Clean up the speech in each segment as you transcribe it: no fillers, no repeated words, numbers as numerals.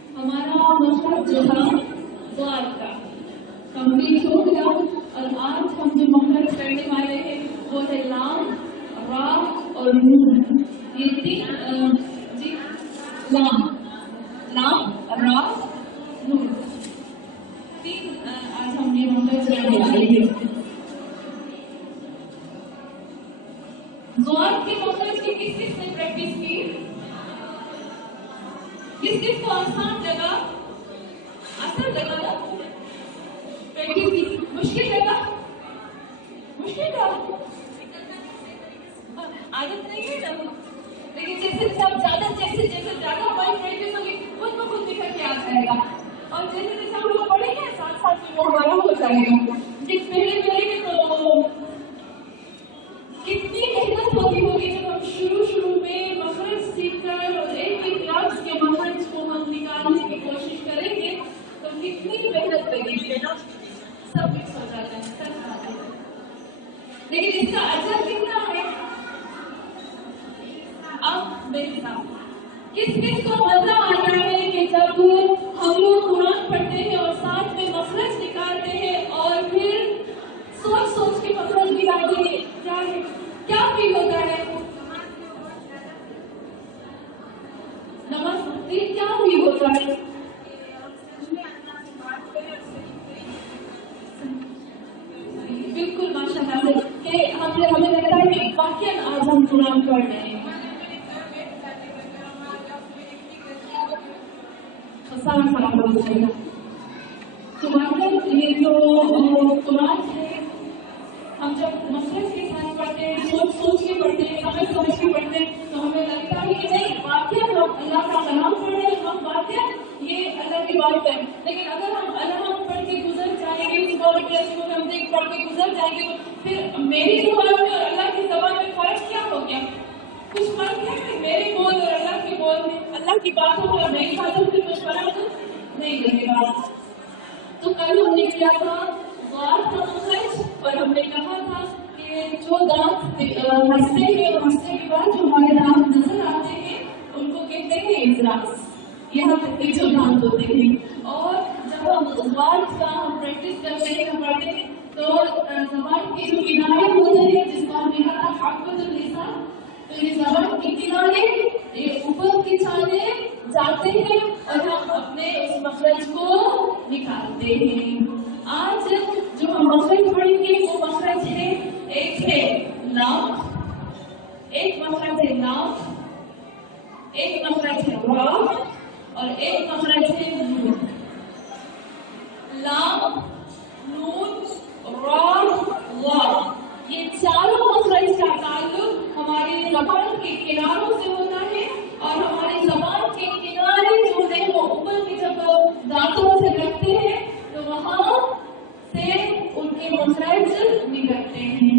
हमारा मकसद जो था द्वार का कंप्लीट हो गया और आज हम जो मकसद करने वाले हैं वो है लाम, रा और नून। ये तीन जी लाम, रा, नून, तीन आज हम ये मकसद करने वाले हैं। द्वार के मकसद की किस ने प्रैक्टिस की? किस को आसान लगा? आसान लगा ना? प्रैक्टिस की। मुश्किल लगा? मुश्किल था? आदत नहीं है ना, लेकिन जैसे ज्यादा हमारी प्रैक्टिस होगी खुद ब खुद निकल के आ जाएगा। और जैसे जैसे हम लोग पढ़ेंगे साथ साथ में वो हमारा हो जाएगा। पहले तो कितनी मेहनत होगी जब हम शुरू में मखरज सीखकर और एक लफ्ज के मखरज को हम निकालने की कोशिश करेंगे तो कितनी मेहनत लगेगी ना, सब मिक्स हो जाता है, सब आता है। लेकिन इसका अजर कितना है? अब मेरे साथ किस को मजा आता है कि जब हम लोग कुरान पढ़ते हैं और साथ में मखरज निकालते हैं और फिर सोच के मखरज निकालते हैं, क्या फील होता है? नमाज पढ़ते क्या फील होता है? बिल्कुल माशाअल्लाह से कि हमें लगता है कि वाकई आज हम कुरान पढ़ रहे हैं। तो मतलब ये जो कुरान है हम जब मखरज के साथ पढ़ते हैं, सोच के पढ़ते हैं, समझ के पढ़ते हैं तो हमें लगता है कि नहीं वाकई हम अल्लाह का कलाम पढ़ रहे हैं, हम वाकई ये अल्लाह की बात है। लेकिन अगर हम अल्लाह पढ़ के गुजर जाएंगे, इस पढ़ के गुजर जाएंगे तो फिर मेरी जुबान में और अल्लाह की जुबान में फर्क क्या हो गया? कुछ फर्क है मेरे बोल और अल्लाह के बोल में, अल्लाह की बातों और मेरी बातों में कुछ फर्क नहीं लगेगा। तो कल हमने किया था द्वार का मखरज और हमने कहा था कि जो दांत हंसते हैं और हंसने के बाद जो हमारे दांत नजर आते हैं उनको कहते हैं इजरास। यहाँ तक जो दांत होते हैं और जब हम द्वार का हम प्रैक्टिस करते हैं, पढ़ते हैं तो जबान के जो किनारे होते हैं जिसको हमने कहा हक़्क़ुल लिसान, तो ये जबान के किनारे ये ऊपर की छाने जाते हैं और हम अपने उस मखरज को निकालते हैं। आज जो हम मखरज पढ़ेंगे वो मखरज है, एक है लाम, एक मखरज है लाम, एक मखरज है रा और एक मखरज है नून। लाम, नून, रा, वा, ये चारों मखरज का ताल्लुक हमारी ज़बान के किनारों से होता है और हमारी ज़बान के किनारे जो है वो ऊपर की जब दांतों से लगते हैं तो वहाँ से उनके मखरज निकलते हैं।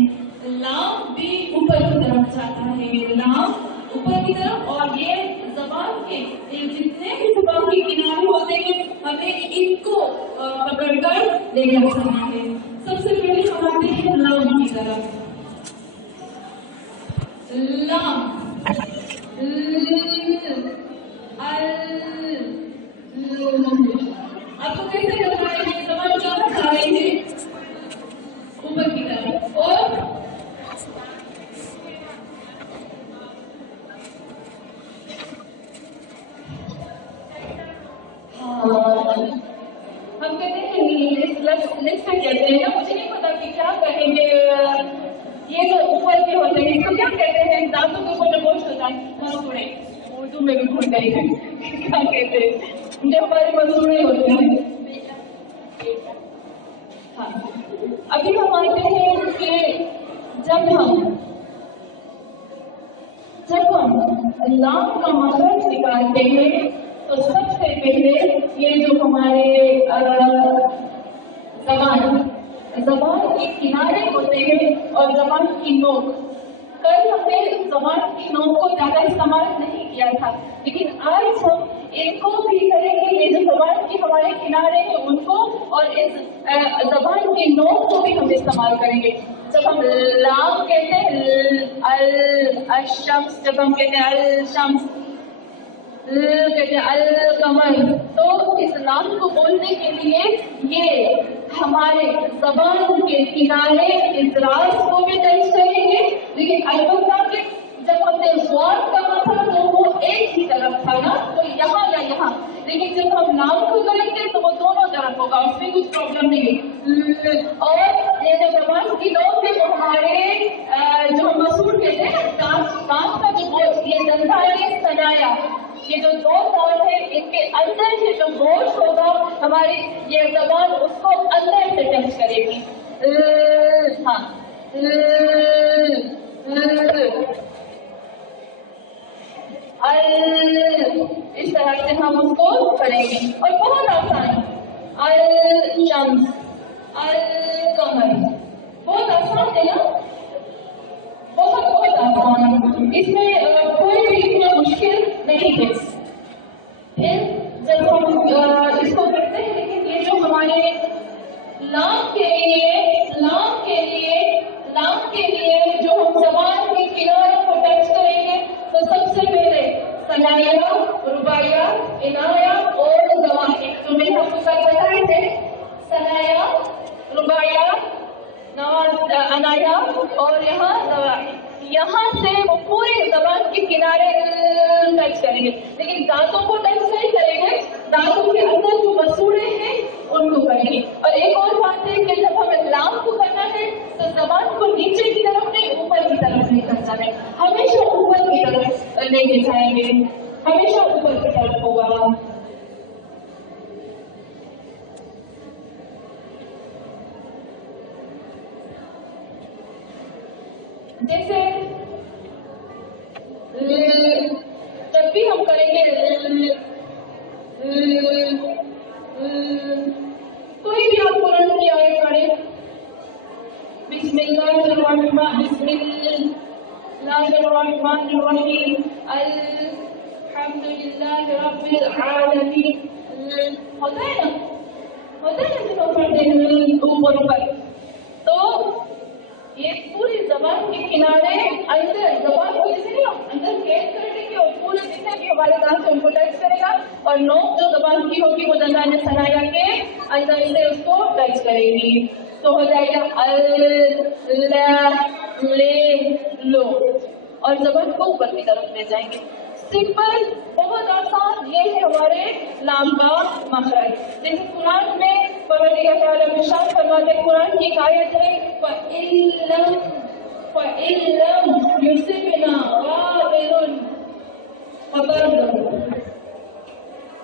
लाम भी ऊपर की तरफ जाता है, लाम ऊपर की तरफ, और ये ज़बान के जितने भी ज़बान के किनारे होते हैं हमें इनको पकड़कर ले जाना है। सबसे पहले हम आते हैं लाम की तरफ। लाम, आपको कैसे लग रहा है? ज़बान क्या खा रही है? ऊपर की तरफ। और हाँ इससे कहते हैं ना, मुझे नहीं पता कि क्या कहेंगे, ये जो ऊपर के होते हैं इसको क्या कहते हैं, दांतों के ऊपर जो गोश्त होता है, मसूड़े, उर्दू में भी भूल गई है क्या कहते हैं, जो हमारे मसूड़े होते हैं। हाँ, अभी हम आते हैं कि जब हम लाम का मखरज निकालते हैं तो सबसे पहले ये जो हमारे जबान के किनारे होते हैं और जबान की नोक, कल हमने जबान की नोक को ज्यादा इस्तेमाल नहीं किया था, लेकिन आज हम इनको भी करेंगे। ये जो जबान के हमारे किनारे हैं उनको और इस जबान की नोक को भी हम इस्तेमाल करेंगे। जब हम लाम कहते हैं अल शम्स, जब हम कहते हैं अल शम्स, कहते हैं अल कमर, तो इस लाम को बोलने के लिए ये हमारे जबान के किनारे इजराज को भी टच करेंगे, लेकिन अलबत्ता के जब हमने ज़ौर कहा था तो वो एक ही तरफ था ना, तो यहाँ या यहाँ, लेकिन जब हम लाम को करेंगे तो वो दोनों तरफ होगा, उसमें कुछ प्रॉब्लम नहीं है। और ये जो जबान की नोक है वो हमारे जो हम मसूड़ कहते हैं दांत का जो गोश्त, ये दंता है सनाया, ये जो दो दांत है इनके अंदर से जो गोश्त होगा हमारी ये जबान उसको अंदर से टच करेगी। हाँ, इस तरह से हम उसको करेंगे और बहुत आसान, अल शम्स, अल कमर, बहुत आसान है ना, बहुत बहुत आसान, इसमें कोई भी इतना मुश्किल नहीं है। फिर जब हम इसको करते हैं, लेकिन ये जो हमारे लाम के लिए जो हम जबान के किनारों को टच करेंगे तो सबसे पहले सनाया, रुबाया, इनाया और जवाहिर, जो मैंने आपको कल बताए थे, सनाया, रुबाया, अनाया और यहाँ जवाहिर, यहाँ से वो पूरे जबान के किनारे टच करेंगे, लेकिन दांतों को टच नहीं करेंगे, दांतों के अंदर जो मसूड़े हैं उनको करेंगे। और एक और बात है कि जब हमें लाम को करना है तो जबान को नीचे की तरफ नहीं, ऊपर की तरफ नहीं करना है, हमेशा ऊपर की तरफ लेके जाएंगे, हमेशा ऊपर की तरफ होगा। जैसे जब भी हम करेंगे कोई भी आप कुरान की आयत पढ़े, बिस्मिल्लाहिर्रहमानिर्रहीम, अल्हम्दुलिल्लाहि रब्बिल आलमीन, होता है ना जब हम पढ़ते हैं ऊपर, तो ये पूरी जबान के किनारे अंदर, जबान को जैसे नहीं अंदर कैद कर देंगे और पूरे जितने भी हमारे दांत से उनको टच करेगा, और नोक जो जबान की होगी वो दंतान सनाया के अंदर से उसको टच करेगी, तो हो जाएगा अल ले लो, और जबान को ऊपर की तरफ ले जाएंगे। सिंपल, बहुत आसान, ये है हमारे लाम का मखरज। जैसे कुरान में परवरदिगार इरशाद फरमाते, कुरान की एक आयत है, फ़इल्लम युसिबना वाबिलुन फबरदुन,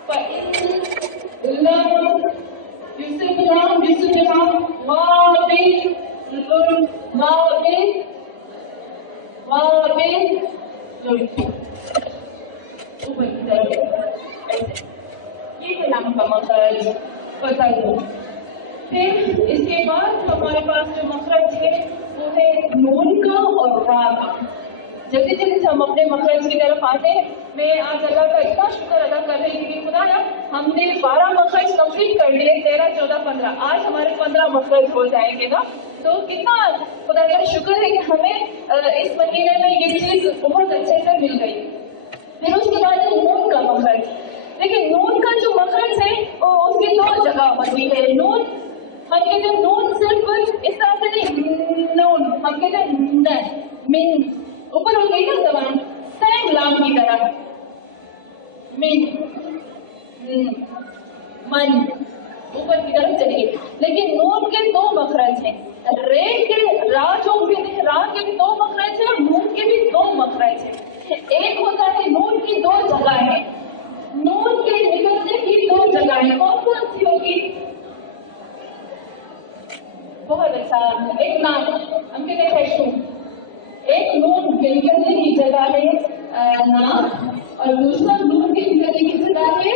फ़इल्लम युसिबना वाबिलुन, ऊपर की तरफ, ये है लाम का मखरज, पता दो। फिर इसके बाद हमारे पास जो मखरज है वो है नून का और रा का। जल्दी जल्दी से हम अपने मखरज की तरफ आते हैं। मैं आज अल्लाह का इतना शुक्र अदा कर रही थी कि खुदाया हमने 12 मखरज कंप्लीट कर लिए, 13, 14, 15, आज हमारे 15 मखरज हो जाएंगे ना, तो कितना खुदा का शुक्र है कि हमें इस महीने में ये चीज बहुत अच्छे से मिल गई। फिर उसके बाद है नून का मखरज। लेकिन नून का जो मखरज है वो उसकी 2 जगह बनती है। नून हम कहते हैं, नून सिर्फ इस तरह से नहीं, नून हम कहते हैं न, मिन, ऊपर हो गई ना जबान, सेम लाम की तरह, मिन, मन, ऊपर की तरफ चली गई। लेकिन नून के दो मखरज हैं, रे के रा जो रा के भी दो मखरज है और नून के भी दो मखरज है। एक होता है नून की दो जगहें, नून के निकलने की दो जगहें कौन कौन सी होगी? बहुत अच्छा, एक नाम हम कहते हैं, एक नून के निकलने की जगह है नाक और दूसरा नून के निकलने की जगह है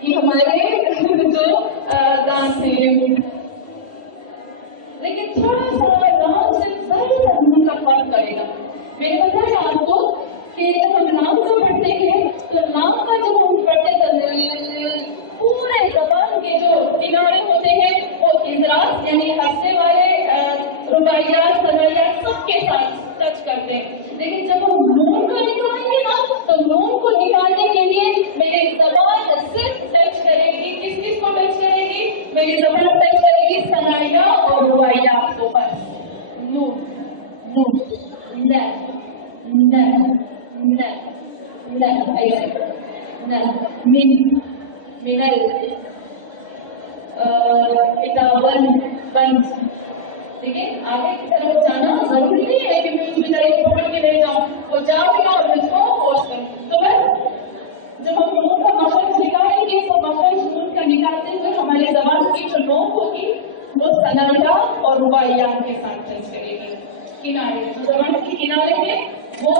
कि हमारे जो दांत है। लेकिन थोड़ा सा नाम से जरा नून का फर्क करेगा। मैंने बताया आपको कि जब हम नाम को पढ़ते हैं तो नाम का जब हम पढ़ते तो पूरे जबान के जो किनारे होते हैं वो इजरास यानी हंसने वाले रुबाइयात सनाइयात सबके साथ टच करते हैं। लेकिन जब हम नून को निकालेंगे ना तो नून को निकालने के लिए मेरी जबान सिर्फ टच करेगी, किस किस को टच करेगी? मेरी जबान टच करेगी सनाइया और रुबाइयात को। बस नून नून न न न न ऐसे न मिन मिनल किताबन बंद। ठीक है, आगे की तरफ जाना जरूरी नहीं है कि मैं उसकी तरह पकड़ के ले जाऊं, वो जाओगे और उसको फोर्स करूं। तो बस जब हम नून का मखरज निकालेंगे तो मखरज नून का निकालते हुए हमारी जबान की जो नोक होगी वो सनाइया और रुबाइयात के साथ टच करेगी। किनारे जबान के किनारे में वो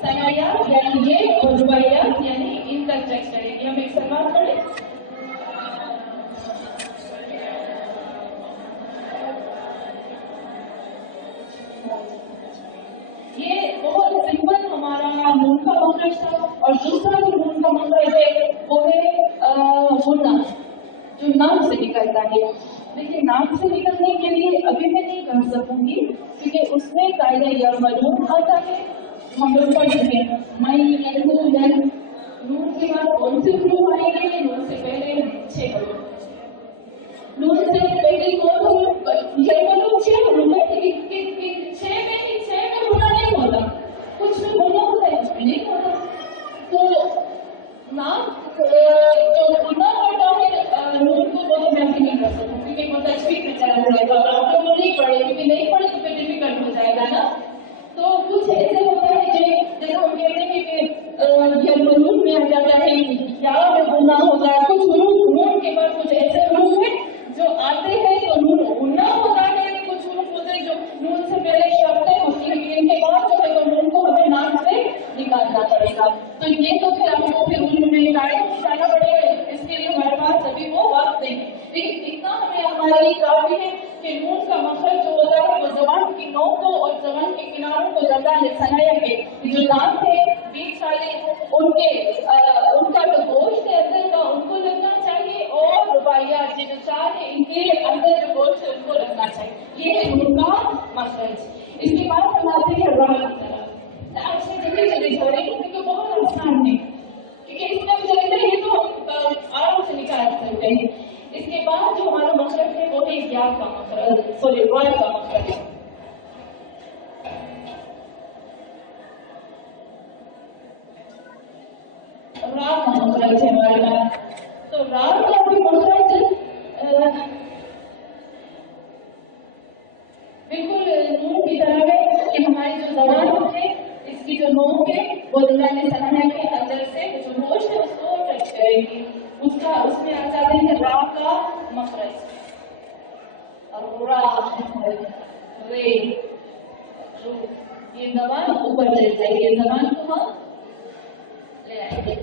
सनाइया यानी ये और रुबाइयात यानी इन तक टच करेगी। हम एक सवाल पढ़े, ये बहुत सिंपल हमारा नून का मखरज था। और दूसरा जो नून का मखरज है वो है गुन्ना, जो नाक से निकलता है। लेकिन नाक से निकलने के लिए अभी मैं नहीं कर सकूंगी क्योंकि उसमें कायदा यरमलून आता है। हम लोग पढ़ चुके हैं मई नून के बाद कौन से हुरूफ आएंगे? नून से पहले 6 हुरूफ, नून से पहले कौन हुरूफ? यरमलून 6 हुरूफ है। 6 में गुना नहीं होता, कुछ में गुना होता है, कुछ में नहीं होता। तो नाक जो गुना होता है नून को वो तो मैं भी नहीं कर सकूँ क्योंकि वो तजवीज में चला जाएगा और आप लोग नहीं पढ़े, क्योंकि नहीं पढ़े तो फिर डिफिकल्ट हो जाएगा ना। तो कुछ ऐसे होता है जैसे हम कहते हैं कि यरमलून में आ जाता है या में गुना होता है। कुछ हुरूफ नून के बाद कुछ ऐसे हुरूफ है जो आते हैं तो नून गुना होता है, कुछ हुरूफ होते हैं जो नून से पहले शर्तें होती है, इनके बाद जो है तो नून को हमें नाक से निकालना पड़ेगा। तो ये तो फिर आपको फिर उनमें कायदे में जाना पड़ेगा, इसके लिए हमारे पास अभी वो वक्त नहीं है। लेकिन इतना हमें हमारे लिए काफी है कि नून का मखरज जो होता है वो जबान की नोक को और जबान के किनारों को लगता है। सनाया के जो दांत है बीच वाले उनके उनका जो गोश्त है अंदर का उनको लगना चाहिए और रुबाइयात जो चार है इनके अंदर जो गोश्त है उनको लगना चाहिए। ये है नून का मखरज। इसके बाद हम आते हैं रा की तरफ। अच्छा जल्दी जल्दी छोड़े क्योंकि बहुत आसान है, क्योंकि इसमें मुझे लगता है ये तो आराम से निकाल सकते हैं। इसके बाद जो हमारा मखरज है वो है या का मखरज, सॉरी रॉय का मखरज। रा का मखरज है हमारे पास। तो रा का भी मखरज बिल्कुल नून की तरह है कि हमारी जो जबान है इसकी जो नोक है वो दुनिया सनाया के अंदर से जो गोश्त है उसको टच करेगी, उसका उसमें आ जाते हैं रा का मखरज। रा रे रू, ये जबान ऊपर चल जाएगी, ये जबान को हम ले आएंगे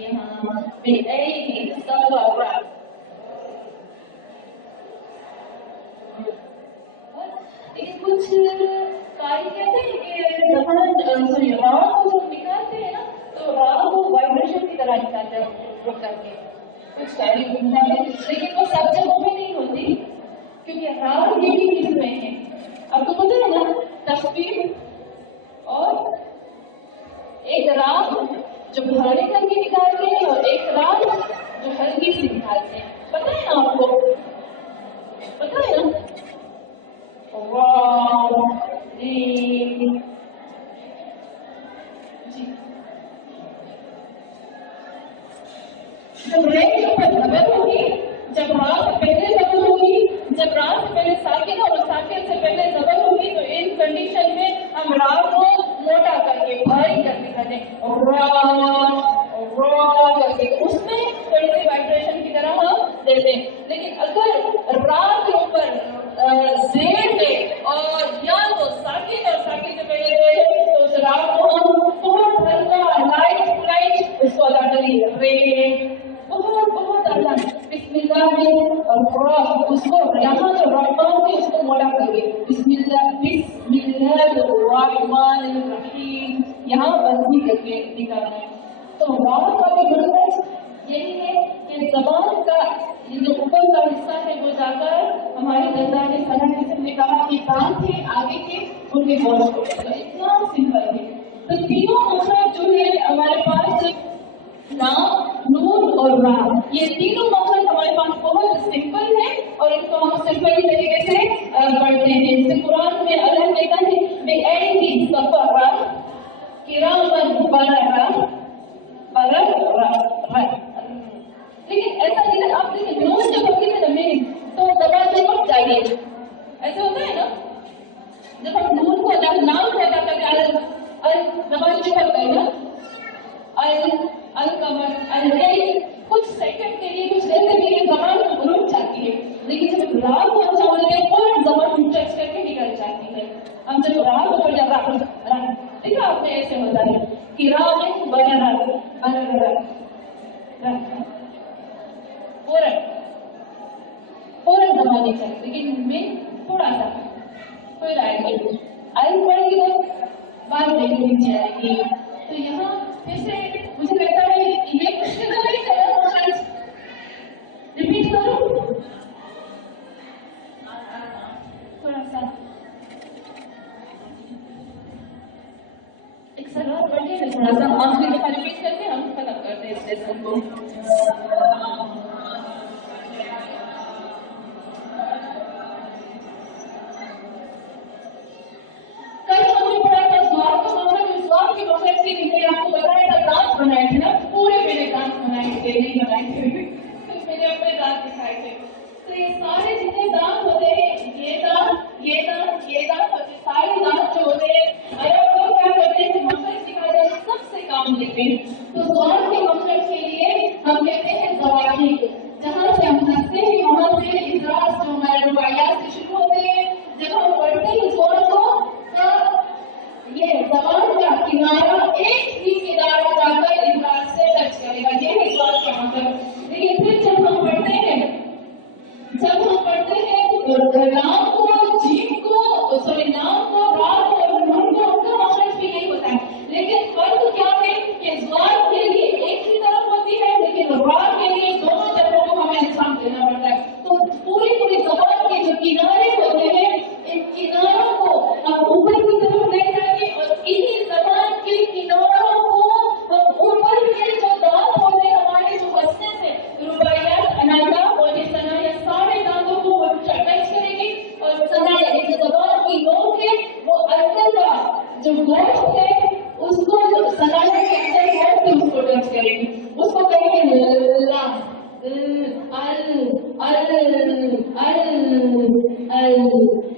यहाँ लेकिन कुछ कारी कहते हैं कि जबान सॉरी रा को जब निकालते हैं ना तो रा को वाइब्रेशन की तरह निकालते हैं रुक करके, कुछ कारी निकालते हैं। लेकिन वो सब जगहों में नहीं होती क्योंकि रा ये भी किस्में हैं, आपको पता है ना, तखफीफ और एक रा जो भारी करके निकालते हैं और एक रा जो हल्की सी निकालते हैं। पता है ना आपको, पता है ना? जी जब रे के ऊपर जबर होगी, जब रा करते हैं करके, तो उसमें थोड़ी सी वाइब्रेशन की तरह हम देते हैं। लेकिन अगर रा के ऊपर जेर पे और या तो साकिन और साकिन से पहले दे तो उस रा को हम बहुत हल्का लाइट उसको अदा करेंगे, रे बहुत हल्का बिस्मिल्लाह में, और उसको यहाँ जो रहमान की उसको मोड़ा करेंगे, बिस्मिल्लाह रहमान रहीम, यहाँ बंदी करके निकालना है। तो राह का भी मतलब यही है कि जबान का ये जो ऊपर का हिस्सा है वो जाकर हमारी गजा ने सना किस्म ने कहा कि कान थे आगे के उनके वॉश को, तो इतना सिंपल है। तो तीनों मकसद जो है हमारे पास नाम, नून और रा, ये तीनों मकसद हमारे पास बहुत सिंपल है और इनको हम सिंपल तरीके से पढ़ते हैं। जैसे कुरान में अल्लाह कहता है बेऐदी सफरा किरामन लेकिन ऐसा नहीं है, आप देखिए नून जब होती है ना मेन तो दबा से मत जाइए, ऐसा होता है ना, जब हम नून को नाम से अदा करते दबा से करते हैं ना, कुछ सेकंड के लिए कुछ देर के लिए जबान रुक जाती है, लेकिन जब राह को हम बोलते हैं और जबान टच करके निकल जाती है। हम जब राह को पढ़ जाता देखा आपने ऐसे होता है कि राह में फौरन जमाने चाहिए, लेकिन इनमें थोड़ा सा फिर आएगी पड़ेगी तो बात नहीं नीचे आएगी। तो यहाँ फिर से मुझे लगता है ये रिपीट करो थोड़ा सा, एक सरल पढ़िए थोड़ा सा, आखिरी दफा रिपीट करके हम खत्म करते हैं इस लेसन को। आपको बताया था दांत बनाए थे ना, पूरे मेरे दांत बनाए थे, नहीं बनाए थे मैंने अपने दांत दिखाए थे। तो ये सारे जितने दांत होते हैं, ये दांत होते, सारे दांत जो होते हैं, अरब लोग क्या करते हैं, मकसद दिखाते हैं, सबसे काम लेते हैं। तो स्वाद के मकसद के लिए हम कहते हैं ज़वाहिर, जहाँ से हम हंसते हैं वहाँ से इजराज जो हमारे रुबाइयात से शुरू होते हैं। जब हम पढ़ते हैं स्वाद को ये जबान का किनारा एक ही किनारा जाकर इजराज से टच करेगा, ये है स्वाद का मतलब। लेकिन फिर जब हम पढ़ते हैं नाम को, जीम को, नाम को, रात और नून को, उनका मकसद भी यही होता है। लेकिन फर्क क्या है कि स्वाद के लिए एक ही तरफ होती है, लेकिन रात के लिए दोनों तरफों को हमें इंसान देना पड़ता है। तो पूरी जबान के जो किनारे होते हैं, इन किनारों को हम ऊपर की तरफ ले जाएंगे और इन्हीं जबान के किनारों को हम ऊपर के जो दांत होते हैं हमारे, जो हंसने से रुबाइयात, अनाया और सनाया, सारे दांतों को वो टच करेंगे और सनाया जो जबान की नोक है वो अंदर का जो गोश्त है उसको, जो सनाया के अंदर गोश्त है उसको टच करेंगे, उसको कहेंगे ला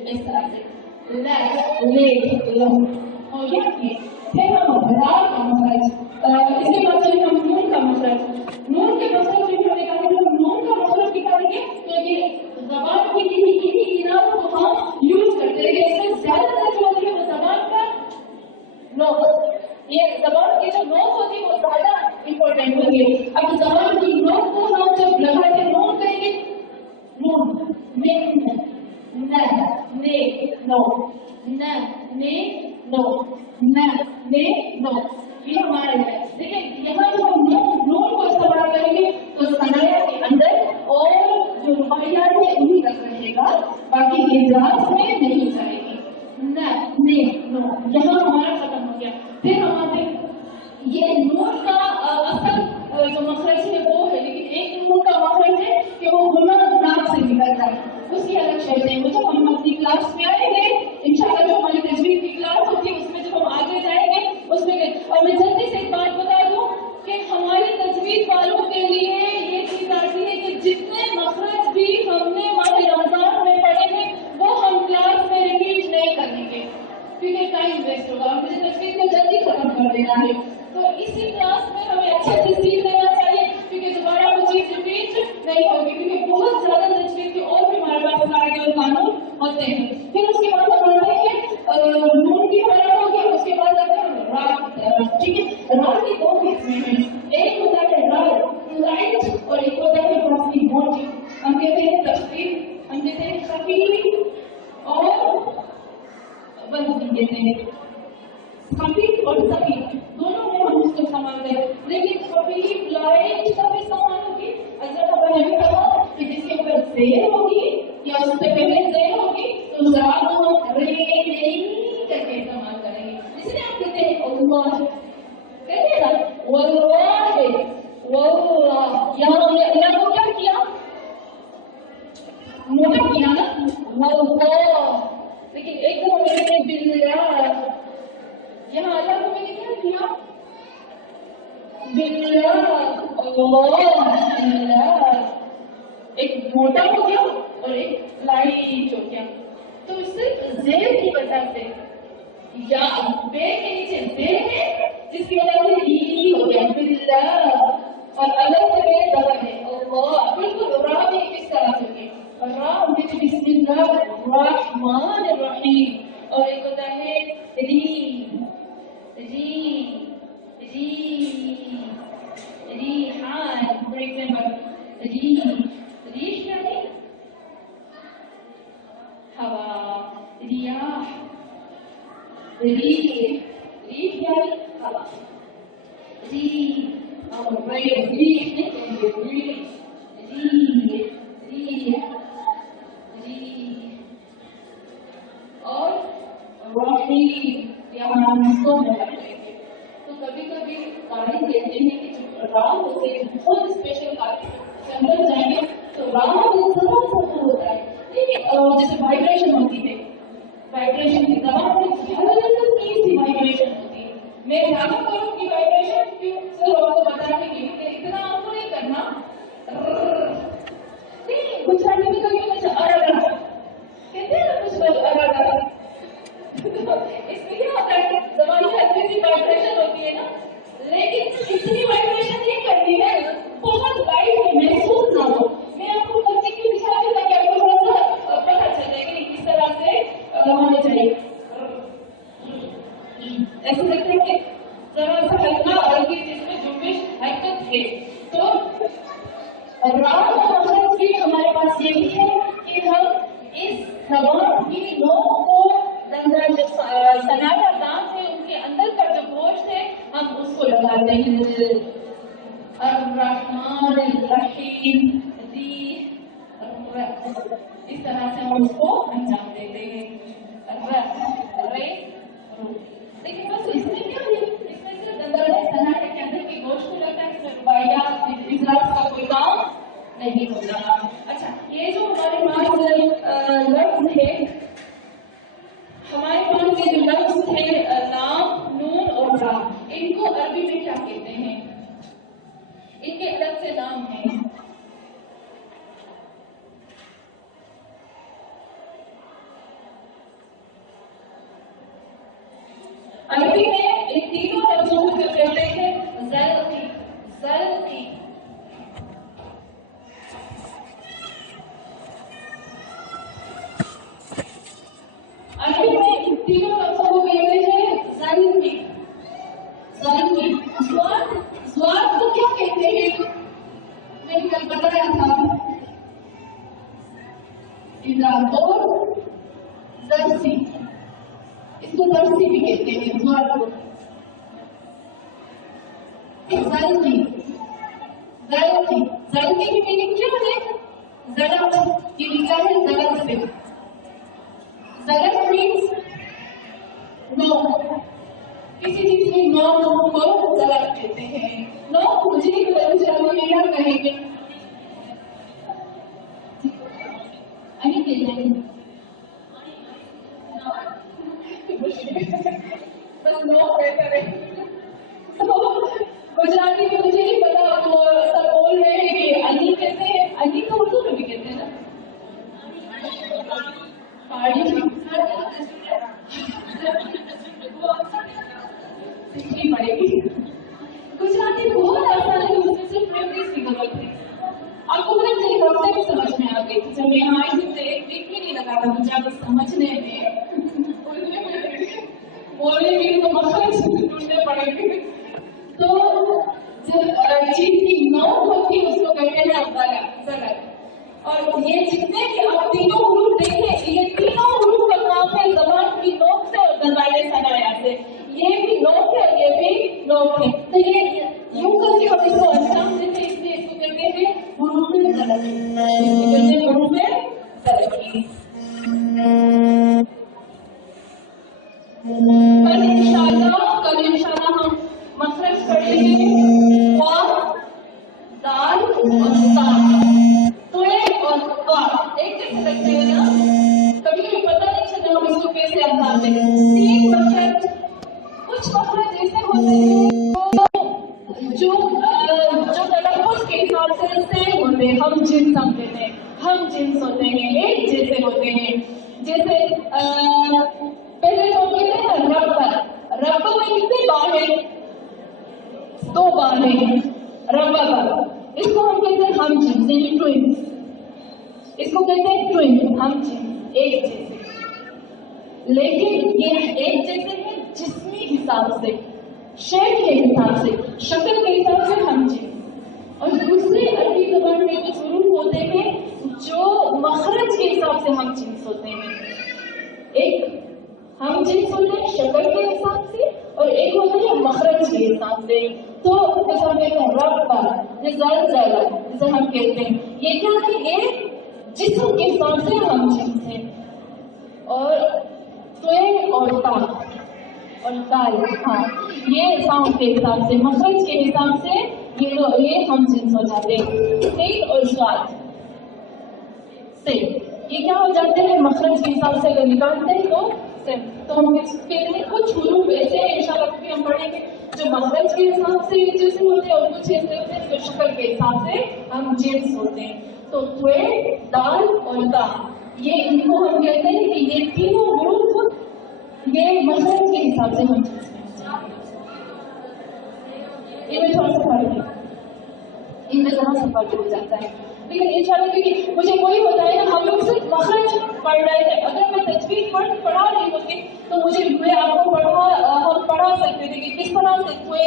इस तरह से और फिर हम रात का मसला, इसके बाद चलिए हम नून का मसला, नून के मसले से हमने कहा कि हम नून का मसला निकालेंगे तो ये जबान की इन्हीं किनारों को हम यूज करते हैं। इसमें ज्यादातर जो होती है वो जबान का नोक, ये जबान की जो नोक होती है वो ज्यादा इम्पोर्टेंट होती है। अब जबान की नोक को हम जब लगाते नोट करेंगे, नून में न ने नो, न ने नो, न ने नो, ये हमारा है। देखिए यहाँ जो हम नून को इस्तेमाल करेंगे तो सनाया के अंदर और जो रुबाइयात है उन्हीं तक रहेगा, बाकी इजराज में नहीं जाएगी। न ने नो यहाँ हमारा खत्म हो गया। फिर हमारे ये नून का असल जो मखरज है वो है, लेकिन एक नून का मखरज है कि वो गुना नाक से निकलता है, उसकी अलग शर्तें हैं। वो जब हम अपनी क्लास में आएंगे इंशाअल्लाह, जो हमारी तजवीज़ की क्लास होती है उसमें जब हम आगे जाएंगे उसमें। और मैं जल्दी से एक बात बता दूं कि हमारी तजवीज़ वालों के लिए ये चीज आती है कि जितने मखरज भी हमने माह रमजान में पढ़े हैं वो हम क्लास में रिपीट नहीं करेंगे, क्योंकि टाइम वेस्ट होगा। मुझे तजवीज़ को जल्दी खत्म कर देना है। تو اسی کلاس میں ہمیں اچھے سے سیکھ لینا چاہیے کیونکہ دوبارہ وہ چیز ریپیٹ نہیں ہوگی کیونکہ بہت زیادہ تجویز کے اور بھی ہمارے پاس قاعدے اور قانون ہوتے ہیں. پھر اس کے بعد ہم پڑھتے ہیں نون کی حرکت ہوگی. اس کے بعد آتے ہیں را کی طرف. ٹھیک ہے. را کی دو قسمیں ہیں. ایک ہوتا ہے را لائٹ اور ایک ہوتا ہے کافی موٹی. ہم کہتے ہیں تخفیف, ہم کہتے ہیں خفیف اور وزن کہتے ہیں. خفیف اور ثقیل دونوں میں ہم اس کو سمجھتے ہیں. لیکن خفیف لائٹ کا بھی سامان ہوگی. اگر ہم نے کہا کہ جس کے اوپر زیر ہوگی یا اس سے پہلے زیر ہوگی تو ذرا ہم رے کر کے استعمال کریں گے. اس لیے آپ کہتے ہیں اللہ, کہتے ہیں نا واللہ واللہ. یہاں ہم نے اللہ کو کیا کیا, موٹا کیا نا واللہ. لیکن ایک تو ہم نے کہتے ہیں باللہ. یہاں اللہ کو میں نے کیا کیا باللہ اللہ. ایک موٹا ہو گیا اور ایک لائٹ ہو گیا. تو صرف زیر کی وجہ سے یا بے کے نیچے زیر ہے جس کی وجہ سے ای ہو گیا باللہ, اور الگ سے بے دبر ہے اللہ. بالکل راہ بھی کس طرح سے ہوگی راہ میں بسم اللہ الرحمن الرحیم. اور ایک ہوتا ہے ری ری ری ریحان. فار ایگزامپل ریش یعنی ہوا, ریاح ریح یعنی ہوا, اور تو کبھی کبھی قاری کہتے ہیں کہ جب رام ہوتے ہیں بہت اسپیشل اندر جائیں گے تو رام ہوتا ہے. جیسے وائبریشن ہوتی ہے, وائبریشن کی زبان کی وائبریشن ہوتی ہے. میں زیادہ کروں کی وائبریشن کیوں صرف آپ کو بتانے کے لیے اتنا آپ کو نہیں کرنا. نہیں کچھ آدمی کبھی کچھ کہتے ہیں نا کچھ لوگ اس میں کیا ہوتا ہے زبان کی ہلکی سی وائبریشن ہوتی ہے نا, لیکن اتنی وائبریشن نہیں کرتی ہے, بہت لائٹ محسوس نہ ہو. میں آپ کو کرتی کی دکھا دوں تاکہ آپ کو تھوڑا سا پتا چل جائے کہ کس طرح سے ہونے چاہیے. ایسے لگتا ہے کہ ذرا سا ہلکا اور جس میں جنبش حرکت ہے. تو رات کا مقصد بھی ہمارے پاس یہ بھی ہے کہ ہم اس زبان کی نوک کو جو سناٹا دانت ہے ان کے اندر کا جو گوشت ہے ہم اس کو لگاتے ہیں. الرحمن الرحیم اس طرح سے ہم اس کو انجام دیتے ہیں. لیکن بس اس میں کیا ہے, اس میں صرف دندانے سناٹے کے اندر کے گوشت کو لگتا ہے. اس میں روایات اجلاس کا کوئی کام نہیں ہوتا. اچھا, یہ جو ہمارے پاس لفظ ہے, ہمارے پاس یہ جو لفظ ہے لام نون اور را, ان کو عربی میں کیا کہتے ہیں؟ ان کے الگ سے نام ہیں. عربی میں ان تینوں لفظوں کو کہتے ہیں زلقی. زلقی عربی میں ان تینوں لفظوں کو کہتے ہیں زلقی. زلقی. زواد کو کیا کہتے ہیں؟ میں نے کل بتایا تھا اور زرسی. اس کو زرسی بھی کہتے ہیں زواد کو. زلقی. زلقی. زلقی کی میننگ کیا ہے؟ زلق. یہ لکھا ہے زلق سے. زلق means نو. کسی چیز میں نو کو زلق کہتے ہیں. نو مجھے نہیں پتا مجھے آپ کیا کہیں گے. بس نو بہتر ہے. گجراتی میں مجھے نہیں پتا وہ سب بول رہے ہیں کہ انی کہتے ہیں. انی تو اردو میں بھی کہتے ہیں نا. پڑے گی बोलने के लिए तो मखरज ढूंढने पड़ेंगे। तो जब चीज की नोक होती है उसको कहते हैं ज़लत। और ये जितने भी आप तीनों हुरूफ देखें, ये तीनों हुरूफ का काम है ज़बान की नोक से और दरवाजे सनाया से। ये भी नोक है और ये भी नोक है। तो ये यूं करके हम इसको अंजाम देते हैं, इसलिए इसको कहते हैं हुरूफ तरक्की, इसको कहते हैं हुरूफ तरक्की। कल इंशाल्लाह हम मखरज पढ़ेंगे वा, दाल और ता, तुए और वा एक जैसे लगते हैं ना, कभी कभी पता नहीं चलता हम इसको कैसे अंदाज दें। तीन मखरज, कुछ मखरज ऐसे होते हैं जो तलफ़्फ़ुज़ के हिसाब से सेम होते हैं, हम जिन्स हम कहते हैं, हम जिन्स होते हैं, एक जैसे होते हैं। जैसे पहले लोग कहते हैं रब में कितने बार है? 2 बार है रब का। इसको हम कहते हैं हम जिन्स, यानी ट्विंस। इसको कहते हैं ट्विंस, हम जिन्स, एक जैसे। लेकिन ये एक जैसे है जिस्मी हिसाब से, शेप के हिसाब से, शक्ल के हिसाब से हम जिन्स। और दूसरे अरबी ज़बान में कुछ हुरूफ होते हैं जो मखरज के हिसाब से हम जिन्स होते हैं। एक हम जिन्स होते हैं शक्ल के हिसाब से और एक होते हैं मखरज के हिसाब से। तो जैसे हम कहते हैं रब, जैसे हम कहते हैं, ये क्या है? ये जिस्म के हिसाब से हम जिन्स हैं। और तुए और ता और दाल, हाँ, ये साउंड के हिसाब से, मखरज के हिसाब से ये हम जिन्स हो जाते हैं। सैन और स्वाद से ये क्या हो जाते हैं? मखरज के हिसाब से अगर निकालते हैं तो हम कहते हैं कुछ हुरूफ ऐसे हैं इंशाल्लाह कि हम पढ़ेंगे जो मखरज के हिसाब से जैसे होते हैं और कुछ ऐसे होते हैं जो शक्ल के हिसाब से हम जिन्स होते हैं। तो तुए, दाल और ता, ये इनको हम कहते हैं कि ये तीनों हुरूफ ये मखरज के हिसाब से हम जिन्स हैं। इनमें थोड़ा सा फर्क है, इनमें जरा सा फर्क हो जाता है। लेकिन इंशाल्लाह क्योंकि मुझे वही होता है ना, हम लोग सिर्फ मखरज पढ़ रहे थे। अगर मैं तजवीज़ पढ़ा रही होती तो मुझे मैं आपको हम पढ़ा सकते थे कि किस तरह से हुए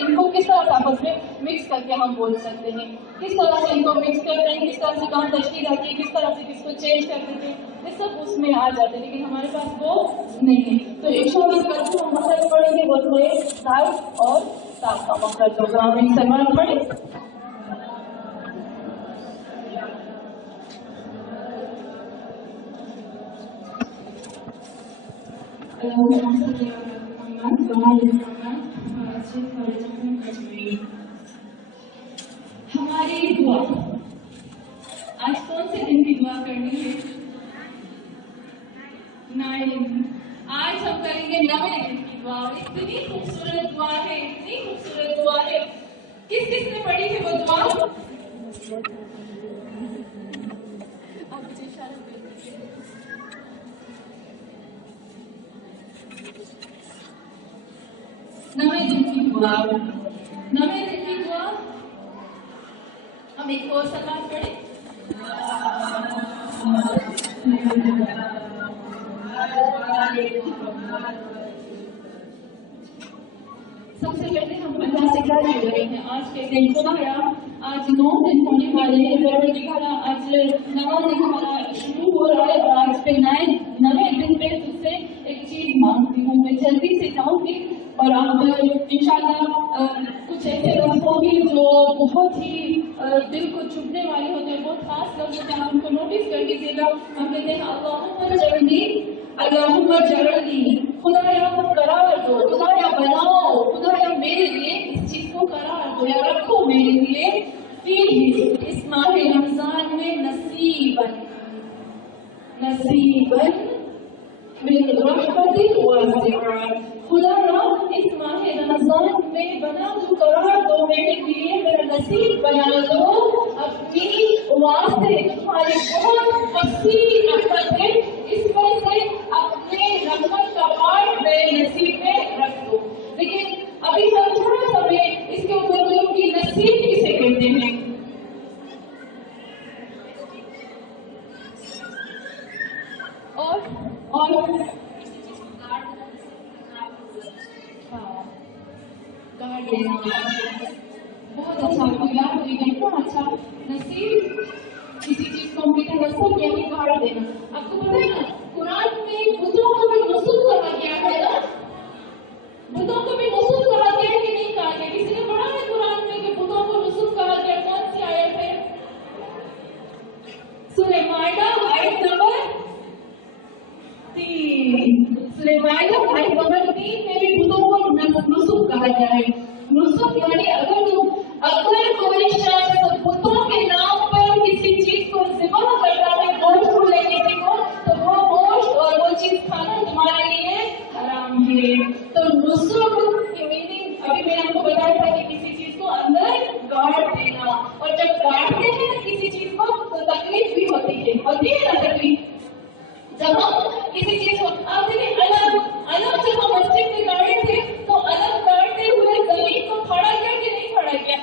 इनको किस तरह से आपस में मिक्स करके हम बोल सकते हैं, किस तरह से इनको मिक्स करते हैं, किस तरह से कहाँ तशकील आती है, किस तरह से किसको चेंज करते थे, ये सब उसमें आ जाते। लेकिन हमारे पास वो नहीं है। तो इंशाल्लाह कल को हम मखरज पढ़ेंगे, वो हुए, दाल और ता का मखरज होगा। हम एक सलमान पढ़े। हमारी दुआ आज कौन से दिन की दुआ करनी है? नए दिन। आज हम करेंगे नवे दिन की दुआ। इतनी खूबसूरत दुआ है, इतनी खूबसूरत दुआ है। किस किस ने पढ़ी है वो दुआ? नवे दिन की दुआ, नवे दिन की दुआ। हम एक और सलात पढ़े। सबसे पहले हम अल्लाह से क्या जुड़ रहे हैं आज के दिन? खुदाया आज 9 दिन होने वाले हैं, परवरदिगारा आज नवा दिन हमारा शुरू हो रहा है और आज पे नवे दिन पे तुझसे एक चीज मांगती हूँ। मैं जल्दी से जाऊंगी और आप इंशाल्लाह कुछ ऐसे लफ्ज़ होंगे जो बहुत ही दिल को चुभने वाले होते हैं, बहुत खास लफ्ज़ होते हैं, आप उनको नोटिस कर लीजिएगा। हम कहते हैं अल्लाहुम्मा जअलनी, अल्लाहुम्मा जअलनी, खुदाया करार दो, खुदाया बनाओ, खुदाया मेरे लिए इस चीज को करार दो या रखो मेरे लिए फीही, इस माह रमजान में नसीबन मिन रहमतिक वासिआ। खुदाया इस माह रमजान में बना दो, करार दो मेरे लिए, मेरा नसीब बना दो अपनी वास्ते। तुम्हारी बहुत वसीअ रहमत है, इस वजह से अपने रहमत का पार्ट मेरे नसीब में रख दो। लेकिन अभी हम थोड़ा सा मैं इसके ऊपर बोलूं कि नसीब किसे कहते हैं। और देना। बहुत अच्छा यार, कितना अच्छा नसीब किसी चीज को मीठा रसम यानी गाड़ देना। आपको पता है ना, कुरान में बुतों को भी मसूद कहा गया है ना, बुतों को भी मसूद कहा गया है कि नहीं कहा गया? किसी ने पढ़ा है कुरान में कि बुतों को मसूद कहा गया? कौन सी आयत है? सूरह माइदा आयत नंबर 3। सूरह माइदा आयत नंबर 3 में भी बुतों को मसूद कहा गया है। मसूद यानी अगर कोई शख्स बुतों के नाम पर किसी चीज को ज़िबह करता है, गोश्त को लेने को, तो वो गोश्त और वो चीज खाना तुम्हारे लिए हराम है। तो नुसुक की मीनिंग अभी मैंने आपको बताया था कि किसी चीज को अंदर गाड़ देना, और जब गाड़ते हैं किसी चीज को तो तकलीफ भी होती है ना तकलीफ। जब हम किसी चीज को आप देखिए अलग जब हम मस्जिद में गाड़े थे तो अलग गाड़ते हुए जमीन को फाड़ा गया कि नहीं फाड़ा गया?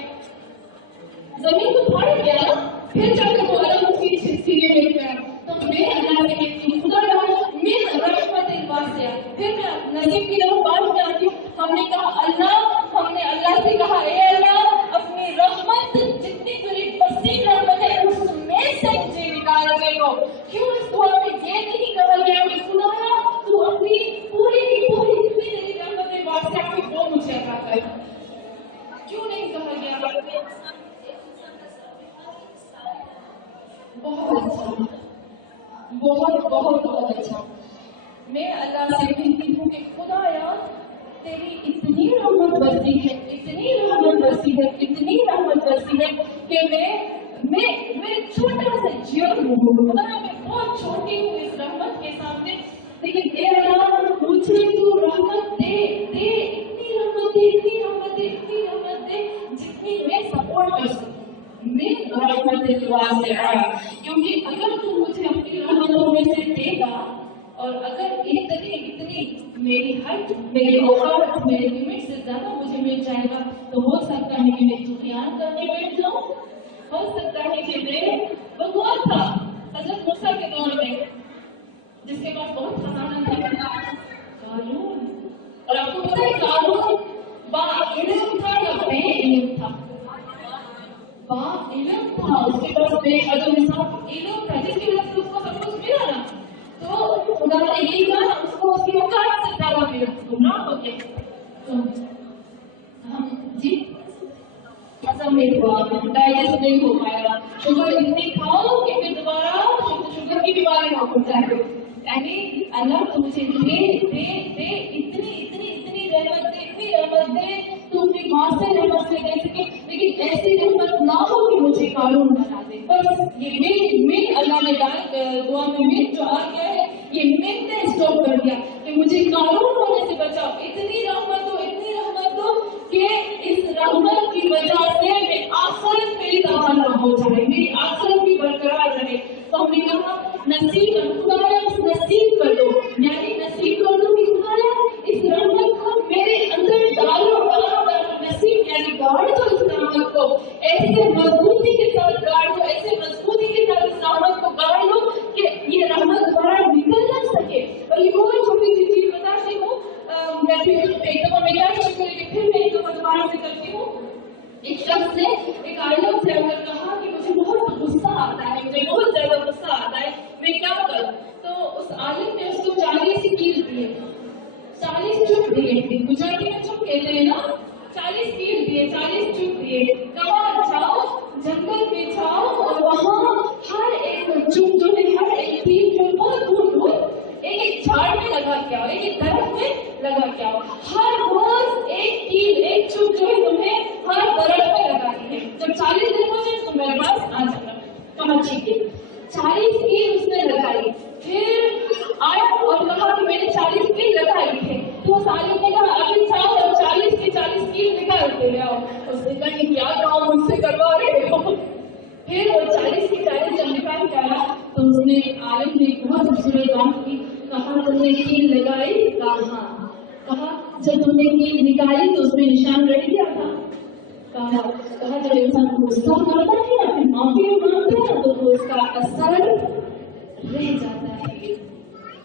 जमीन को फाड़ गया ना, फिर जाकर वो अलग सीने में गया। तो मैं अल्लाह से कहती हूँ खुदा मिन रहमतिल वासिया। फिर मैं नसीब की तरफ बात में आती हूँ। हमने अल्लाह से कहा, ए अल्लाह अपनी रहमत जितनी तुझे पसंद रहमत है उसमें से मुझे निकाल दे दो। क्यों इस दुआ में ये नहीं कहा गया कि खुदा तू अपनी पूरी की पूरी जितनी तेरी रहमत वासिया की वो मुझे अता कर? क्यों नहीं कहा गया? बहुत अच्छा, बहुत अच्छा। मैं अल्लाह से कहती हूँ कि खुदा यार तेरी इतनी रहमत बरसी है, इतनी रहमत बरसी है, इतनी रहमत बरसी है कि मैं छोटा सा जीवन हूँ खुदा, मैं बहुत छोटी हूँ इस रहमत के सामने। लेकिन ए अल्लाह मुझे तू रहमत दे इतनी रहमत दे, इतनी रहमत दे, इतनी रहमत दे जितनी मैं सपोर्ट कर सकूँ। क्योंकि अगर तू मुझे अपनी रहमतों में से देगा और अगर इतनी मेरी हाइट, मेरी औकात, मेरे लिमिट से ज्यादा मुझे मिल जाएगा तो हो सकता है कि मैं दुनियान करने बैठ जाऊं, हो सकता है कि मैं भगवान था हजरत मूसा के दौर में जिसके पास बहुत खजाना था, कारून। और आपको पता है कारून बाइल्म था या बेइल्म था? इल्म था, उसके पास बेहद इल्म था, जिसकी वजह से उसको सब कुछ मिला ना। तो खुदा ने यही कहा उसको उसकी औकात से ज्यादा मिला, गुमराह हो गया। तो हम जी असम नहीं हुआ, डाइजेस्ट नहीं हो पाएगा, शुगर इतनी खाओ कि फिर दोबारा शुगर की बीमारी हो जाए। यानी अल्लाह तो मुझे दे इतनी रहमत दे तू अपनी माँ से रहमत से दे सके, लेकिन ऐसी रहमत ना हो कि मुझे कानून बना दे। बस ये मैं अल्लाह ने दुआ में मैं जो आ गया है, ये मैंने स्टॉप कर दिया कि मुझे कानून होने से बचाओ। इतनी रहमत दो कि इस रहमत की वजह से मैं आखिरत मेरी तबाह ना हो जाए, मेरी आखिरत भी बरकरार रहे। तो हमने कहा नसीब कर दो, यानी नसीब कर दो कि खुदाया इस रहमत को मेरे अंदर डालो। नसीब यानी गाड़ दो इस रहमत को, ऐसे मजबूती के साथ गाड़ दो, ऐसे मजबूती के साथ इस रहमत को गाड़ दो कि ये रहमत दोबारा निकल ना सके। और ये बहुत छोटी सी चीज बताती हूँ, मैं फिर एकदम मैं क्या फिर मैं एकदम दोबारा से करती हूँ। एक शख्स ने एक आलिम से अगर कहा कि मुझे बहुत गुस्सा आता है, मुझे बहुत ज्यादा गुस्सा आता है, मैं क्या करूं? तो उस आलिम ने उसको 40 कील दिए, 40 चुप दिए। गुजराती में चुप कहते हैं ना, 40 कील दिए, 40 चुप दिए। कहा जाओ जंगल में जाओ और वहाँ हर एक चुप जो है, हर एक कील जो बहुत दूर एक झाड़ में लगा के आओ, एक दरख्त में लगा के आओ। हर रोज एक कील, एक चुप जो है तुम्हें हर दरख्त में लगानी है। जब 40 दिन हो जाए तो मेरे पास आ जाना। कहा ठीक है, 40 कील उसने लगाई। फिर आया और कहा कि मैंने 40 कील लगाई थे। तो सालिम ने कहा अभी जाओ और 40 की 40 कील निकाल के ले आओ। उसने कहा कि क्या काम मुझसे करवा रहे हो? फिर वो 40 की 40 जब निकाल के आया तो उसने आलिम ने बहुत खूबसूरत बात की। कहा तुमने कील लगाई? कहा जब तुमने कील निकाली तो उसमें निशान रह गया था। कहा जब इंसान गुस्सा करता है या फिर माफी मांगता है तो उसका असर रह जाता है।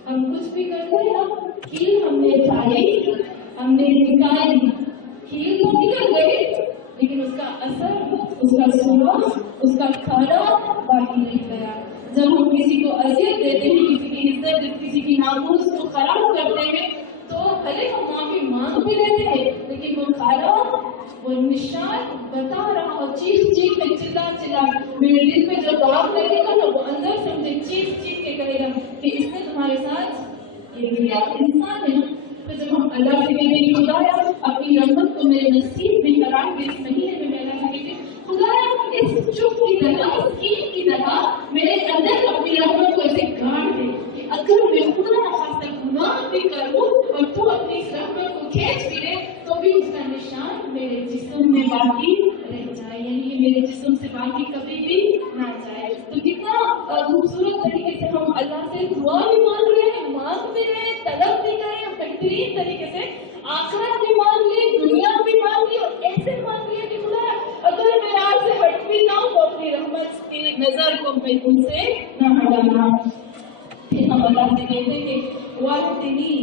हम कुछ भी करते हैं ना, कील हमने डाली, हमने निकाली, कील तो निकल छुआ उसका खाना बाकी नहीं गया। जब हम किसी को अजियत देते हैं, किसी की इज्जत, किसी की नामूस को खराब करते हैं, तो भले हम माफी मांग भी लेते हैं, लेकिन वो खाना, वो निशान बता रहा हो, चीख चीख के चिल्ला चिल्ला मेरे दिल पे जो दाग लगेगा ना, वो अंदर से मुझे चीख चीख के कहेगा कि इसने तुम्हारे साथ ये किया। इंसान है। तो जब हम अल्लाह से कहते हैं खुदाया अपनी रहमत को मेरे नसीब में करा के इस महीने में, मैं अल्लाह से कहती हूँ खुदाया इस चुप की तरह, इस कील की तरह मेरे अंदर अपनी रहमत को ऐसे गाड़ दे कि अगर मैं खुदा न खास्ता गुनाह भी करूँ और तू अपनी इस रहमत को खींच भी ले, तो भी उसका निशान मेरे जिस्म में बाकी रह जाए, यानी कि मेरे जिस्म से बाकी कभी भी ना जाए। तो कितना खूबसूरत तरीके से हम अल्लाह से दुआ भी मांग रहे हैं, मांग भी रहे हैं, तलब भी कर रहे हैं, बेहतरीन तरीके से आखिरत भी मांग ली, दुनिया भी मांग ली, और ऐसे मांग लिया कि खुदा अगर मैं आज से हट भी ना तो अपनी रहमत की नजर को बिल्कुल से न हटाना। फिर हम अल्लाह से कहते हैं वाहदिनी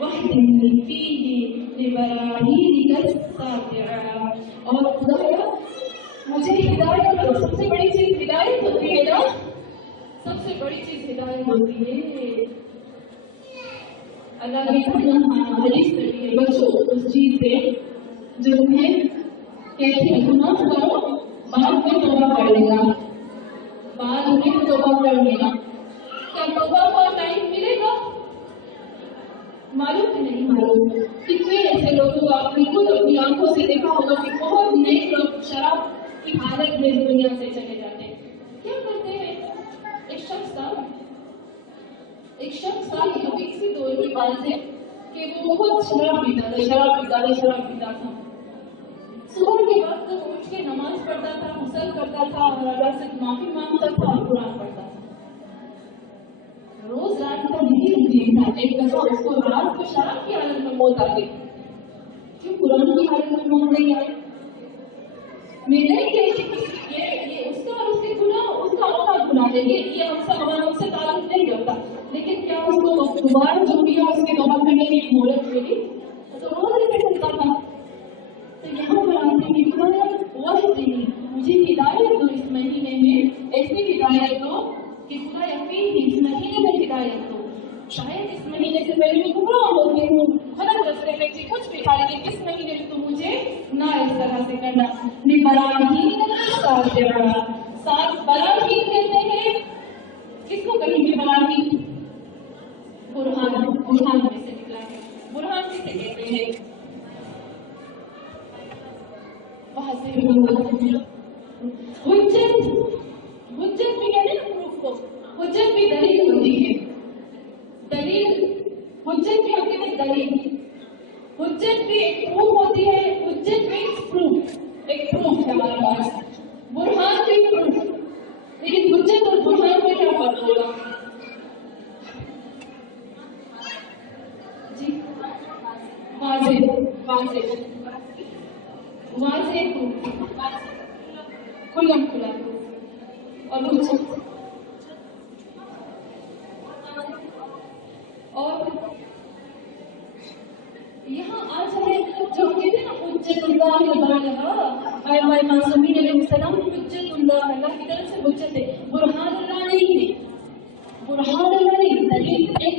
वाहदिनी फीही लिबराहीनिका सातिआ, और खुदाया मुझे हिदायत दो। सबसे बड़ी चीज हिदायत होती है ना, सबसे बड़ी चीज हिदायत होती है। अल्लाह ने हदीस में है बच्चों उस चीज से जो तुम्हें कहती है गुनाह करो, बाद में तौबा कर लेना, बाद में तौबा कर लेना। क्या तौबा का टाइम मिलेगा? मालूम है नहीं मालूम। कितने ऐसे लोगों को आपने खुद अपनी आंखों से देखा होगा कि बहुत नेक लोग शराब की हालत में दुनिया से चले जाते हैं। क्या करते हैं? एक शख्स था कि अभी किसी दौर की बात है कि वो बहुत शराब पीता था। सुबह के वक्त वो उठ के नमाज पढ़ता था, गुस्ल करता था और अल्लाह से माफी मांगता था और कुरान पढ़ता था। रोज रात को नहीं रुकती था। एक दफा उसको रात को शराब की हालत में मौत आ गई। क्यों कुरान की हालत में मौत नहीं आई? मैं नहीं कहती ये उसका और उसके गुनाह, उसका अपना गुनाह है, ये हमसे ताल्लुक नहीं रखता, लेकिन क्या उसको दोबारा जो किया उसके तौबा करने की मोहलत मिली? तो रोज ऐसे करता था। तो यहाँ पर आते हैं खुदा वाहदिनी, मुझे हिदायत दो इस महीने में, ऐसी हिदायत दो कि खुदा यकीन इस महीने में हिदायत दो। शायद इस महीने से पहले मैं गुमराह हो गई हूँ, गलत रास्ते पे थी, कुछ भी था, लेकिन इस महीने में तो मुझे ना इस तरह से करना। सात बराहीन कहते हैं किसको कहेंगे? बराहीन बुरहान में से निकला है। बुरहान किसे कहते हैं? वहां से हुज्जत भी कहते हैं प्रूफ को। हुज्जत भी दलील होती है। दलील हुज्जत भी होती है, दलील हुज्जत भी एक प्रूफ होती है। हुज्जत मीन्स प्रूफ, एक प्रूफ है हमारे पास। बुरहान भी प्रूफ, लेकिन हुज्जत और बुरहान में क्या फर्क होगा? जी वाज़ेह प्रूफ, खुल्लम खुला और हुज्जत। और यहाँ आज हमें जो कहते हैं ना हुज्जतुल्लाह हमारे मासूमीन अलैहिस्सलाम हुज्जतुल्लाह, अल्लाह की तरफ से हुज्जत है, बुरहानुल्लाह नहीं है। बुरहानुल्लाह नहीं, दलील है।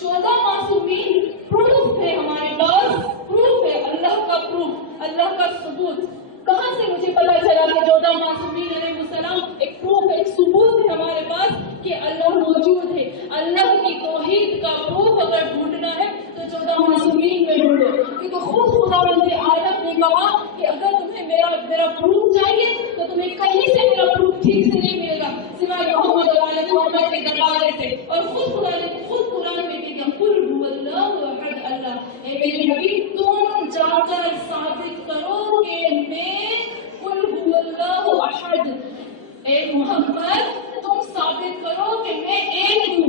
14 मासूमीन प्रूफ है हमारे पास, प्रूफ है, अल्लाह का प्रूफ, अल्लाह का सबूत। कहाँ से मुझे पता चला कि 14 मासूमीन अलैहिस्सलाम एक प्रूफ, एक सबूत है हमारे पास कि अल्लाह मौजूद है। अल्लाह की तौहीद का प्रूफ अगर ढूंढना है तो 14 मासूमीन में ढूंढो, क्योंकि खुद खुदावंद आलम ने कहा कि अगर तुम्हें मेरा प्रूफ चाहिए तो तुम्हें कहीं से मेरा प्रूफ ठीक से नहीं मिलेगा सिवाय मोहम्मद के दरबार से। और खुद खुदा ने खुद कुरान में कह दिया कुल हुवल्लाहु अहद, अल्लाह ए मेरे नबी तुम जाकर साबित करो कि मैं कुल हुवल्लाहु अहद, ए मोहम्मद तुम साबित करो कि मैं एक हूँ,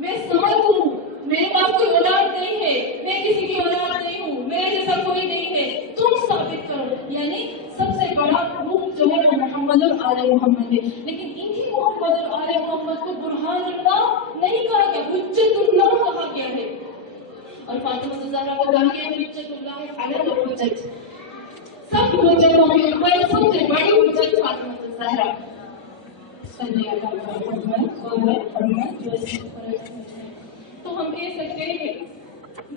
मैं समर्थ हूँ, मेरे पास कोई औलाद नहीं है, मैं किसी की औलाद नहीं हूँ, मेरे जैसा कोई नहीं है, तुम साबित करो। यानी सबसे बड़ा प्रूफ जो है वो मोहम्मद और आले मोहम्मद है। लेकिन इन्हीं मोहम्मद और आले मोहम्मद को बुरहानुल्लाह नहीं कहा गया, हुज्जतुल्लाह कहा गया है। और फातिमा ज़हरा को कहा गया हुज्जतुल्लाह अलल हुज्जत। सब हुज्जतों में सबसे बड़ी हुज्जत फातिमा ज़हरा। तो हम कह सकते हैं कि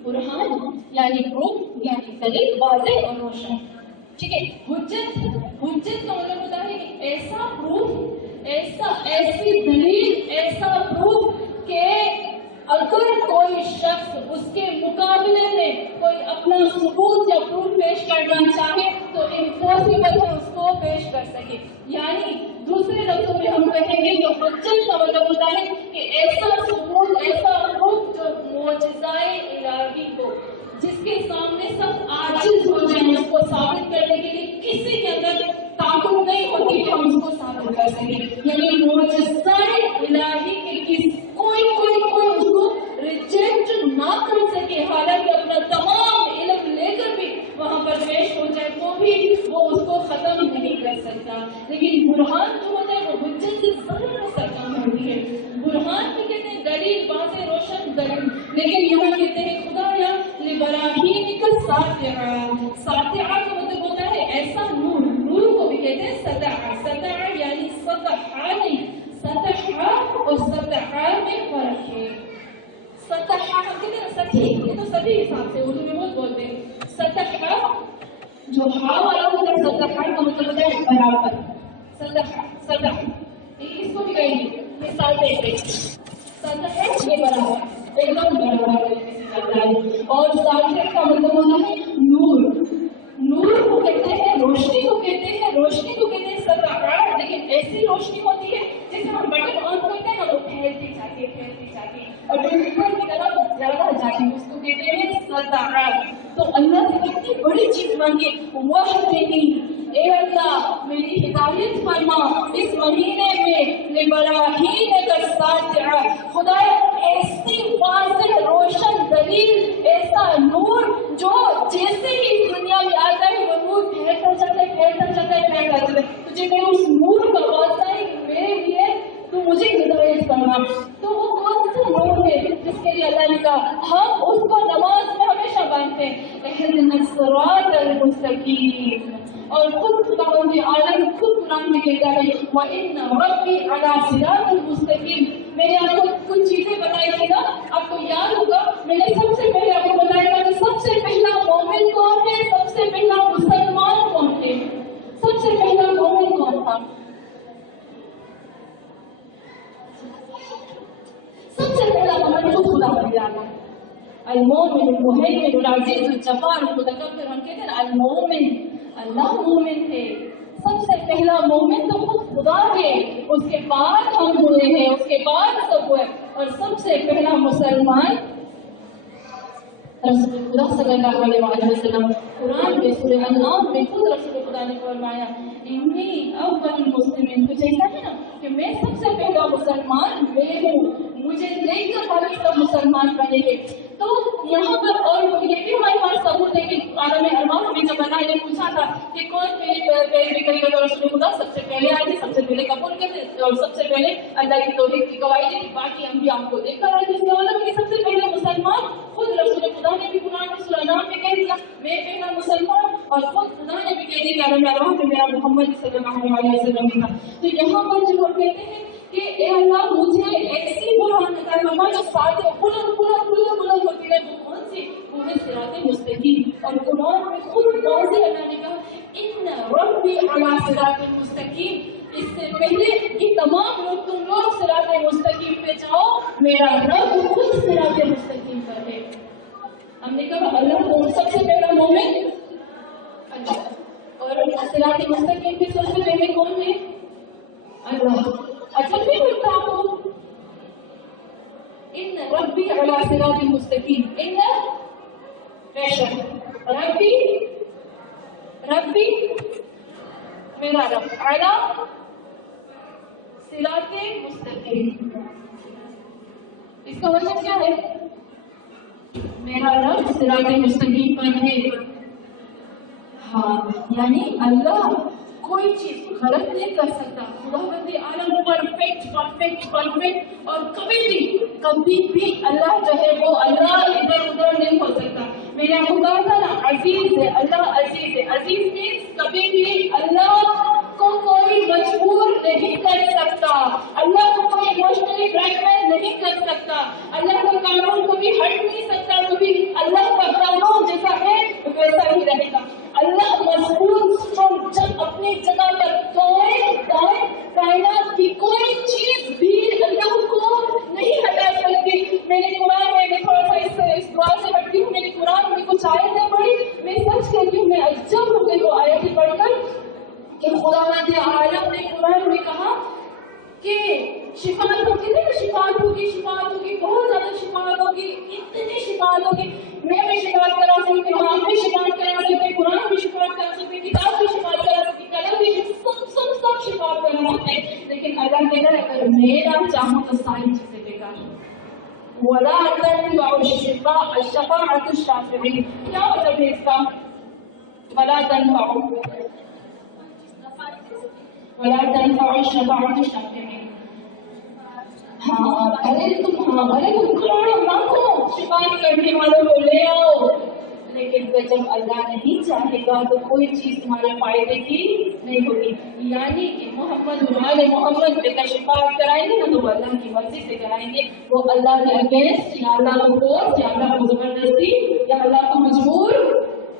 बुरहान यानी प्रूफ यानी दलील वाज़ेह और रोशन। ठीक है, हुज्जत का मतलब होता है कि ऐसा प्रूफ, ऐसी दलील, ऐसा प्रूफ कि अगर कोई शख्स उसके मुकाबले में कोई अपना सबूत या प्रूफ पेश करना चाहे तो इम्पॉसिबल है उसको पेश कर सके। यानी दूसरे लफ्जों में हम कहेंगे कि हुज्जत का मतलब होता है कि ऐसा सबूत, ऐसा प्रूफ जो मोजज़ाए इलाही को, जिसके सामने सब आजिज़ हो जाए उसको साबित करने के लिए किसी के अंदर ताकत नहीं होती कि हम उसको साबित कर सकें। यानी मोजज़ाए इलाही के कोई उसको रिजेक्ट ना कर सके, हालांकि अपना तमाम इल्म लेकर भी वहां पर पेश हो जाए तो भी वो उसको खत्म नहीं कर सकता। लेकिन बुरहान जो होता है वो हुज्जत से जरूर सरकम होती है। बुरहान में कहते हैं दलील, वाज़ेह रोशन दलील, लेकिन यहाँ कहते हैं खुदा या लिबराहीन का सातिआ। सातिआ का मतलब होता है ऐसा नूर, नूर को भी कहते हैं सतह। सतह यानी सतह नहीं, सतह और सतह में फर्क है। सतह हम कहते हैं सतही, ये तो सभी हिसाब से उर्दू में बहुत बोलते हैं। सतह जो हा वाला होता है, सतह का मतलब होता है बराबर। सतह इसको भी कहेंगे मिसाल देते, सतह ये बराबर, एकदम बराबर है। और सातिआ का मतलब होता है नूर। नूर को कहते हैं, रोशनी को कहते हैं, रोशनी को कहते हैं सतह। लेकिन ऐसी रोशनी होती है जिसे हम बटन ऑन करते हैं ना, वो फैलती जाती है और जो ऊपर की तरफ ज्यादा जाती है उसको कहते हैं सतह। तो अल्लाह से कितनी बड़ी चीज मांगे, वह देनी, ए अल्लाह मेरी हिदायत फरमा इस महीने में लिबराहीन का सातिआ। खुदाया ऐसी वाज़ेह रोशन दलील, ऐसा नूर जो जैसे ही दुनिया में आता है वो नूर फैलता जाता है। तुझे मैं उस नूर का वास्ता है मेरे लिए तू मुझे हिदायत करना। तो वो कौन सा नूर है जिसके लिए अल्लाह ने कहा हम उसको नमाज में हमेशा बांधते हैं, इहदिनस सिरातल मुस्तकीम। और खुद खुदावंद आलम खुद कुरान में कहता है व इन्ना रब्बी अला सिरातिल मुस्तकीम। मैंने आपको कुछ चीजें बताई थी ना, आपको याद होगा मैंने सबसे पहले आपको बताया था कि सबसे पहला मोमिन कौन है, सबसे पहला मुसलमान कौन है, सबसे पहला मोमिन कौन था? सबसे पहला मोमिन खुद खुदावंद आलम, अल-मोमिन अल-मुहैमिन अल-अज़ीज़ अल-जब्बार अल-मुतकब्बिर। हम कहते हैं अल-मोमिन, अल्लाह मोमिन है। सबसे पहला मोमिन तो खुद खुदा है, उसके बाद हम हुए हैं, उसके बाद सब हुए। और सबसे पहला मुसलमान रसूल खुदा सल्लल्लाहु अलैहि वसल्लम। कुरान में सूरह अन-नाम में खुद रसूल खुदा ने फरमाया इन्नी अव्वलुल मुस्लिमीन। कुछ ऐसा है ना कि मैं सबसे पहला मुसलमान मैं हूँ, मुझे लेकर बाकी सब मुसलमान बनेंगे। तो यहाँ पर और ये भी हमारे पास सबूत है कि आलम अरवाह में जब अल्लाह ने पूछा था कि कौन मेरी पैरवी करेगा तो रसूल खुदा सबसे पहले आए थे, सबसे पहले कबूल करते और सबसे पहले अल्लाह की तौहीद की गवाही दी। बाकी अंबिया को देखकर आए थे। इसका मतलब कि सबसे पहले मुसलमान खुद रसूल खुदा ने भी कुरान में सूरह नाम में कह दिया मैं पहला मुसलमान, और खुद खुदा ने भी कह दिया आलम अरवाह में मेरा मोहम्मद सल्लल्लाहु अलैहि वसल्लम था। तो यहाँ पर जब हम कहते हैं कि ए अल्लाह मुझे ऐसी बुरहान अता फरमा जो साथ बुलंद होती है, वो कौन सी? वो है सिराते मुस्तकीम। और कुरान में खुद वाज़ेह अल्लाह ने कहा इन्ना रब्बी अला सिराते मुस्तकीम। इससे पहले कि तमाम लोग तुम लोग सिराते मुस्तकीम पे जाओ, मेरा रब खुद सिराते मुस्तकीम पर है। हमने कहा अल्लाह को सबसे पहला मोमिन अल्लाह, और सिराते मुस्तकीम पे सबसे पहले कौन है? अल्लाह। अच्छा फिर बोलता हूँ इन रब्बी अला सिरातिल मुस्तकीम, इन रब्बी मेरा रब अला सिरातिल मुस्तकीम। इसका मतलब क्या है? मेरा रब सिरातिल मुस्तकीम पर है। हाँ, यानी अल्लाह कोई चीज गलत नहीं कर सकता। खुदावंद आलम परफेक्ट परफेक्ट परफेक्ट, और कभी भी अल्लाह जो है वो अल्लाह इधर उधर नहीं हो सकता। मैंने आपको कहा था ना, अजीज है अल्लाह, अजीज है। अजीज मीन्स कभी भी अल्लाह को कोई मजबूर नहीं कर सकता, अल्लाह को कोई इमोशनली ब्लैकमेल नहीं कर सकता, अल्लाह का कानून कभी हट नहीं सकता, कभी अल्लाह का कानून जैसा है वैसा ही रहेगा। अल्लाह मजबूत स्ट्रॉन्ग, जब अपनी जगह पर कायनात की कोई चीज भी अल्लाह को नहीं हटा सकती। मैंने कुरान में, मैं थोड़ा सा इस दुआ से हटती हूँ, मैंने कुरान में कुछ आयतें पढ़ी, मैं सच कहती हूँ मैं अज्जब हो गई वो आयतें पढ़कर कि खुदावंद आलम ने कुरान में कहा कि शिफात होगी ना, शिफात होगी, बहुत ज्यादा शिफात होगी, इतनी शिफात होगी। मैं भी शिफात करा सकती हूँ, आप भी शिफात करा सकते, कुरान भी शिफात करा सकते, किताब भी शिफात करा सकती, कलम भी, सब शिफात करा सकते। लेकिन अल्लाह कहता है अगर मैं ना चाहूँ तो सारी चीजें बेकार हैं। वला तनफउ शफाअतु शाफिईन, क्या मतलब है इसका? वला तनफउ शफाअतु शाफिईन। भले तुम करोड़ों लाखों शिफात करने वालों को ले आओ, लेकिन जब अल्लाह नहीं चाहेगा तो कोई चीज तुम्हारे फायदे की नहीं होगी। यानी कि मोहम्मद बेटा शिफात कराएंगे ना तो वो अल्लाह की मर्जी से कराएंगे, वो अल्लाह के अगेंस्ट या अल्लाह को फोर्स या अल्लाह को जबरदस्ती या अल्लाह को मजबूर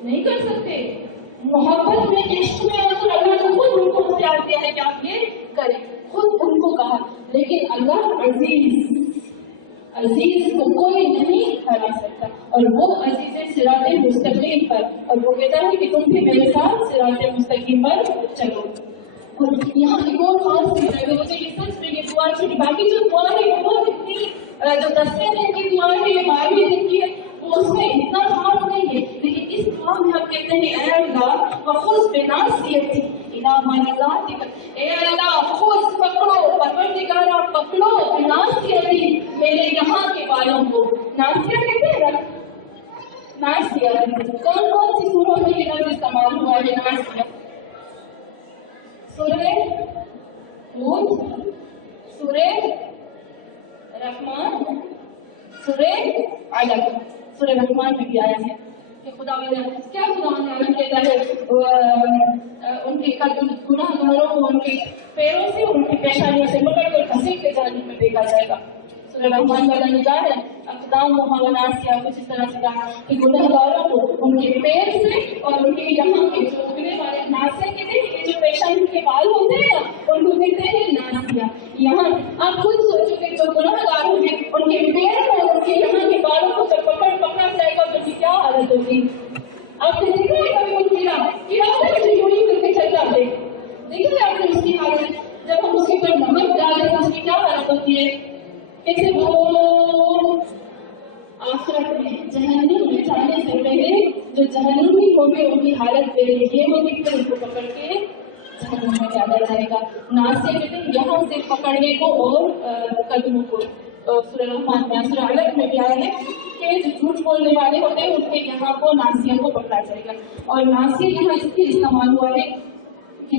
नहीं कर सकते। मोहब्बत में, इश्क में अगर अल्लाह को खुद उनको इख्तियार दिया है कि आप ये करें, खुद उनको कहा। लेकिन अल्लाह अजीज को कोई नहीं हरा सकता, और वो अजीज है सिराते मुस्तकीम पर, और वो कहता है कि तुम भी मेरे साथ सिराते मुस्तकीम पर चलो। और यहाँ एक और खास चीज है, मुझे ये सच में ये दुआ अच्छी, बाकी जो दुआ है वो इतनी, जो 10वें दिन की दुआ है, 12वें दिन की है, वो उसमें इतना खास नहीं है। लेकिन इस दुआ में हम कहते हैं ऐ अल्लाह वखुज़ बिनासियती इला मनाज़ातिक, ए अल्लाह खुद पकड़ो, परवरदिगारा पकड़ो बिनासियती, मेरे यहाँ के बालों को। नासिया कहते हैं ना, नासिया कौन कौन सी सूरों में ये लफ्ज़ इस्तेमाल हुआ है? नासिया सूरह हूद, सूरह रहमान, सूरह अलक। सूरह रहमान में भी आया है कि खुदावंद कहता है उनके गुनाहगारों को उनके पैरों से, उनकी पेशानियों से पकड़कर घसीट के जहन्नम में फेंका जाएगा। सूरह रहमान वाला निगाह है अक़दाम मुहव्वनासिया, कुछ इस तरह से कहा कि गुनाहगारों को उनके पैर से और उनके यहाँ के जो उगने वाले नासिया के थे, जो पेशानी के बाल होते हैं ना, उनको कहते हैं नासिया। यहाँ आप खुद सोचोगे जो गुनाहगार होंगे उनके पैर को, उनके यहाँ के बालों को जब पकड़ा जाएगा तो उनकी क्या हालत होगी? आपने देखा है कभी कोई कीड़ा यूं करके चल जाते, देखा है आपने उसकी हालत? जब हम उसके ऊपर नमक डालें तो उसकी क्या हालत होती है? कैसे वो आखिरत में जहन्नम में जाने से पहले जो जहन्नमी होंगे उनकी हालत पहले ये होगी, फिर उनको पकड़ के जहन्नम में डाला जाएगा। नासिया कहते हैं यहाँ से पकड़ने को और कदमों को। सूरह रहमान में, सूरह अलक में भी आया है कि जो झूठ बोलने वाले होते हैं उनके यहाँ को नासिया को पकड़ा जाएगा। और नासिया यहाँ इसलिए इस्तेमाल हुआ है कि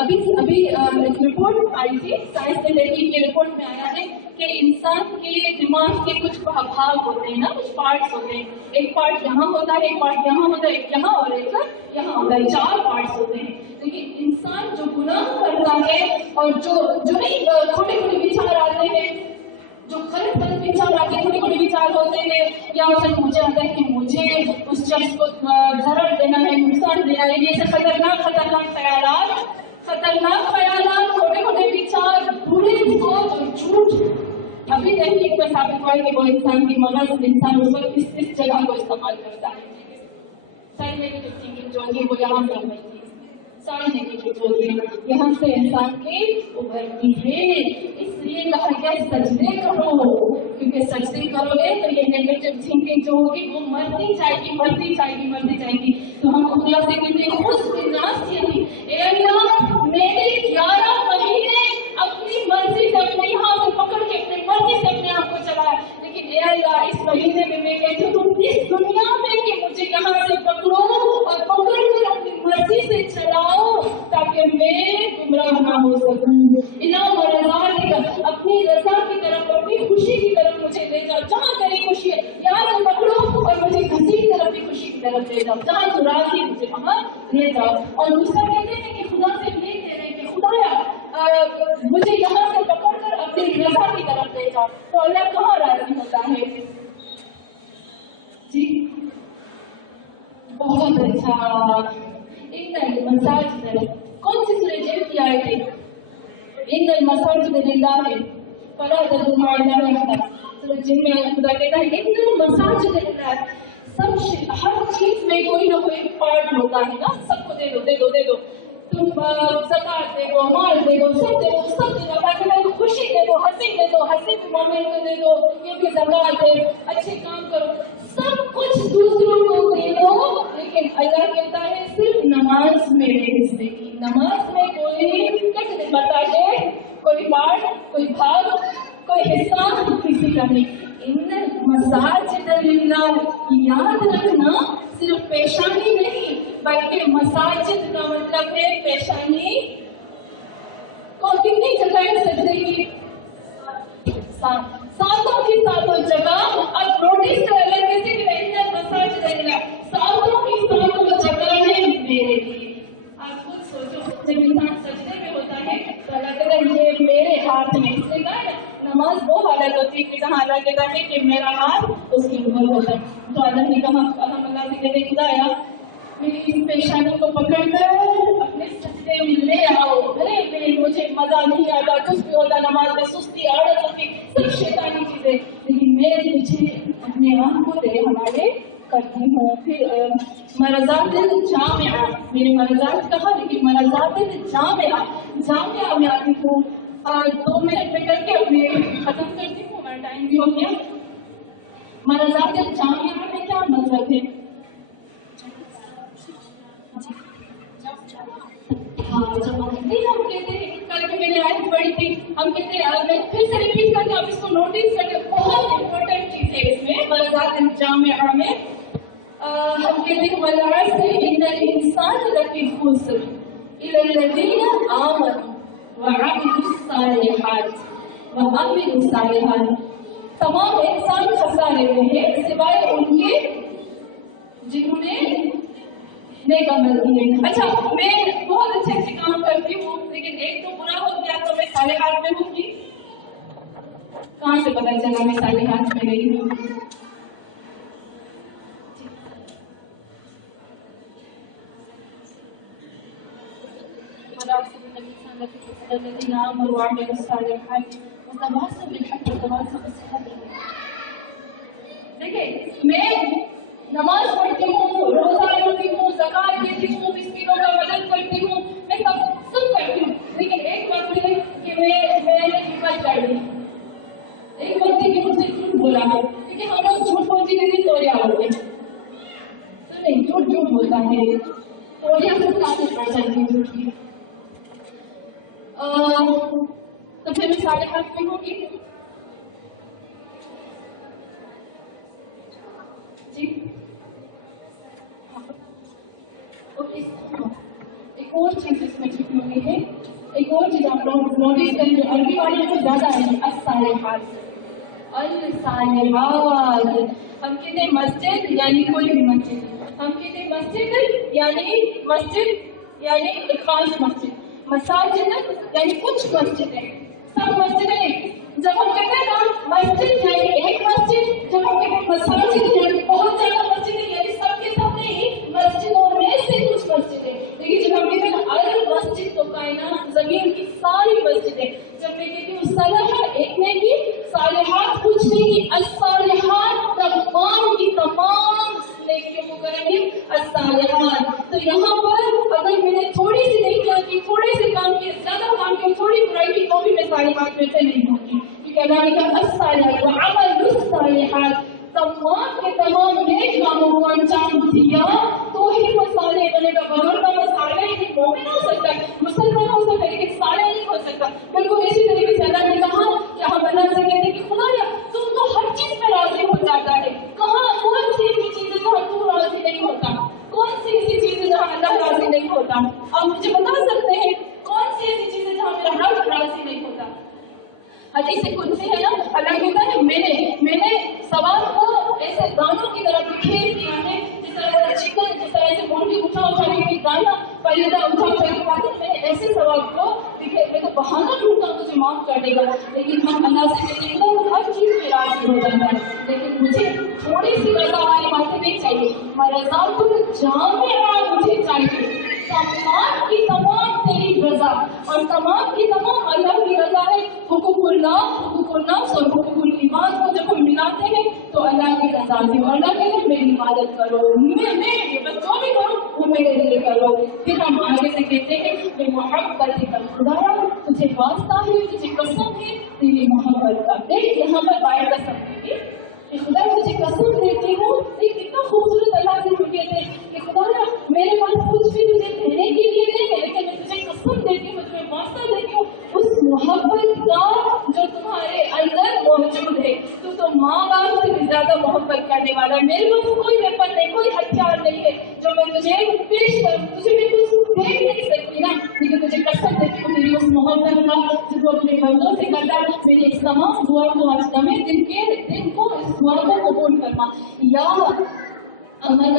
अभी एक रिपोर्ट आई थी, साइंस रिलेटेड की रिपोर्ट में आया है कि इंसान के दिमाग के कुछ भाग होते हैं ना, कुछ पार्ट्स होते हैं, एक पार्ट यहाँ होता है, एक पार्ट यहाँ होता है, एक यहाँ और एक यहाँ होता है, 4 पार्ट्स होते हैं। लेकिन इंसान जो गुनाह करता है और जो नहीं छोटे छोटे विचार आते हैं, जो गलत विचार आते हैं, छोटे छोटे विचार होते हैं, या सिर्फ मुझे आता है कि मुझे उस शख्स को जरर देना है, नुकसान देना है, ये सब खतरनाक छोटे छोटे विचार, बुरे सोच और झूठ। अभी तहकीक में साबित हुआ है कि वो इंसान की मगज, इंसान उस वक्त इस जगह को इस्तेमाल करता है। सारी नेगेटिव थिंकिंग जो होगी वो यहाँ से उभरती है, सारी नेगेटिव जो होगी यहाँ से इंसान की उभरती है। इसलिए कहा गया सजदे करो, क्योंकि सजदे करोगे तो ये नेगेटिव थिंकिंग जो होगी वो मरती जाएगी। तो हम खुदा से कहते हैं खुद मेरे 11 महीने अपनी मर्जी से, अपने हाथ से पकड़ के अपनी मर्जी से अपने आप को चलाया, लेकिन ए अल्लाह इस महीने में मैं कहती हूँ तुम इस दुनिया में कि मुझे यहाँ से पकड़ो और पकड़ कर अपनी मर्जी से चलाओ, ताकि ہو سکوں. انعام اور رضا اپنی رضا کی طرف اپنی خوشی کی طرف مجھے لے جاؤ. جہاں تیری خوشی ہے یہاں سے پکڑو اور مجھے گھسی کی طرف بھی خوشی کی طرف لے جاؤ. جہاں تو راضی مجھے وہاں لے جاؤ. اور دوسرا کہتے ہیں کہ خدا سے لے کہہ رہے کہ خدایا مجھے یہاں سے پکڑ کر اپنی رضا کی طرف لے جاؤ. تو اللہ کہاں راضی ہوتا ہے؟ جی بہت اچھا. مساجد کون سی سورہ جن کی آئے تھے؟ ان المساجد للہ فلا تدعوا مع اللہ احدا. سورہ جن میں خدا کہتا ہے ان المساجد للہ. سب ہر چیز میں کوئی نہ کوئی پارٹ ہوتا ہے نا. سب کو دے دو دے دو دے دو. تم زکات دے دو مال دے دو سب دے دو سب دے دو. اللہ کہتا ہے خوشی دے دو ہنسی دے دو ہنسی بھی مومن کو دے دو. یہ بھی زکات دے اچھے کام کرو سب کچھ دوسروں کو دے دو. لیکن اللہ کہتا ہے صرف نماز میرے حصے کی. نماز میں کوئی کچھ نہیں بتائے کوئی بات کوئی بھاگ کوئی حصہ کسی کا نہیں. ان مساجد للہ یاد رکھنا صرف پیشانی نہیں بلکہ مساجد کا مطلب ہے پیشانی کو کتنی جگہ سجدے کی ساتوں کی ساتوں جگہ. اب نوٹس کر اللہ کسی بھی مساجد للہ ساتوں کی ساتوں جگہ ہے میرے لیے. آپ خود سوچو جب انسان سجدے میں ہوتا ہے تو اللہ کہتا ہے یہ میرے ہاتھ میں. اس نے کہا نماز وہ حالت ہوتی ہے کہ جہاں اللہ کہتا ہے کہ میرا ہاتھ اس کی اوپر ہوتا ہے. تو اللہ نے کہا ہم اللہ سے کہتے خدایا میری اس پیشانی کو پکڑ کر اپنے سجدے میں لے آؤ. ارے مجھے مزہ نہیں آتا کچھ بھی ہوتا نماز میں سستی عادت ہوتی سب شیطانی چیزیں لیکن میں تجھے اپنے آپ کو تیرے حوالے کرتی ہوں. پھر مرضات جامعہ میرے مرضات کہا لیکن مرضات جامعہ میں آتی ہوں. 2 منٹ میں کر کے اپنے ختم کرتی ہوں. میرا ٹائم بھی ہو گیا. مرضات جامعہ میں کیا مطلب ہے؟ ہم کہتے ہیں کل کے میں نے آیت پڑھی تھی ہم کہتے ہیں میں پھر سے ریپیٹ کر کے آپ اس کو نوٹس کرتے بہت امپورٹنٹ چیز ہے اس میں. مرضات جامعہ میں ہم کہتے ہیں والعصر ان الانسان لفی خسر الا الذین آمنوا وعملوا الصالحات. تمام انسان خسارے میں ہیں سوائے ان کے جنہوں نے نیک عمل کیے. اچھا میں بہت اچھے اچھے کام کرتی ہوں لیکن ایک تو برا ہو گیا تو میں صالحات میں ہوں گی. کہاں سے پتہ چلا میں صالحات میں نہیں ہوں؟ دیکھیں میں نماز پڑھتی ہوں روزہ رکھتی ہوں زکات دیتی ہوں مسکینوں کا مدد کرتی ہوں میں سب کرتی ہوں لیکن ایک وقت ہے کہ میں نے ہمت کر لی. ایک وقت ہے کہ مجھ سے جھوٹ بولا ہے کیونکہ ہم لوگ جھوٹ بولتی نہیں توڑیا ہوتے ہیں تو نہیں جھوٹ بولتا ہے توڑیا سے کافی پڑ جاتی ہے جھوٹ کی. تو پھر میں صالحات میں ہوں گی. جی ایک اور چیز اس میں چھپی ہوئی ہے. ایک اور چیز آپ لوگ نوٹس کریں جو عربی والوں کو زیادہ ہے الصالحات. ہم کہتے ہیں مسجد یعنی کوئی بھی مسجد. ہم کہتے ہیں مسجد یعنی ایک خاص مسجد. مساجد یعنی کچھ مسجدیں سب مسجدیں. جب ہم کہتے ہیں نا مسجد یعنی ایک مسجد جب ہم کہتے ہیں مساجد یعنی بہت زیادہ مسجدیں یعنی سب کے سب نہیں مسجدوں میں سے کچھ مسجدیں. لیکن جب ہم کہتے ہیں المسجد تو کائنات زمین کی ساری مسجدیں. جب میں کہتی ہوں صالحات ایک نہیں کی صالحات کچھ نہیں کی الصالحات تمام کی تمام نیکیوں کو کریں گے الصالحات. تو یہاں پر اگر میں نے تھوڑی سی نہیں آتی تھوڑے سے کام کیے زیادہ کام کیے تھوڑی برائی کی تو بھی میں صالحات میں سے نہیں ہوتی کیونکہ اللہ نے کہا الصالحات وعملوا الصالحات تمام کے تمام نیک کاموں کو انجام دیا تو ہی وہ صالح بنے گا. بغیر کا وہ صالح نہیں مومن ہو سکتا ہے مسلمان ہو سکتا ہے لیکن صالح نہیں ہو سکتا. بالکل اسی طریقے سے اللہ نے کہا کہ ہم اللہ سے کہتے ہیں کہ خدایا تم تو ہر چیز میں راضی ہو جاتا ہے. کہاں کون سی ایسی چیز ہے جہاں تو راضی نہیں ہوتا؟ کون سی ایسی چیز ہے جہاں اللہ مجھے اٹھا اٹھا کے گانا پریدا اٹھا اٹھا کے گانا، میں نے ایسے سوال کو دیکھے میں تو بہانا ڈھونڈتا ہوں مجھے معاف کر دے گا، لیکن ہم اللہ سے کہتے ہیں وہ ہر چیز میں راضی ہو جاتا ہے، لیکن مجھے تھوڑی سی رضا والی باتیں نہیں چاہیے، رضا تو جامع مجھے چاہیے، تمام کی تمام تیری رضا اور تمام کی تمام اللہ کی رضا ہے۔ حقوق اللہ، حقوق النفس اور حقوق العباد کو جب ہم ملاتے ہیں تو اللہ کی رضا بھی، اور اللہ کہتے ہیں میری عبادت کرو، میں جو بھی کروں وہ میرے لیے کرو۔ پھر ہم آگے سے کہتے ہیں کہ محبت کا خدایا تجھے واسطہ ہے، تجھے قسم ہے تیری محبت کا۔ دیکھ یہاں پر باہر قسم ہے کہ خدا مجھے قسم دیتی ہوں، ایک کتنا خوبصورت اللہ سے چکے تھے کہ خدا میرے پاس کچھ بھی تجھے دینے کے لیے نہیں ہے، لیکن میں تجھے قسم دیتی ہوں، تمہیں واسطہ دیتی ہوں اس محبت کا جو تمہارے اندر موجود ہے۔ تو ماں باپ سے بھی زیادہ محبت کرنے والا ہے، میرے پاس کوئی ویپن نہیں، کوئی ہتھیار نہیں ہے جو میں تجھے پیش کروں، تجھے میں کچھ دے نہیں سکتی نا، لیکن تجھے قسم دیتی ہوں تیری اس محبت کا جو تو اپنے بندوں سے کرتا ہے۔ میری اس تمام دعا کو آج دمے دن کو اس دعا کو قبول کرنا۔ یا امل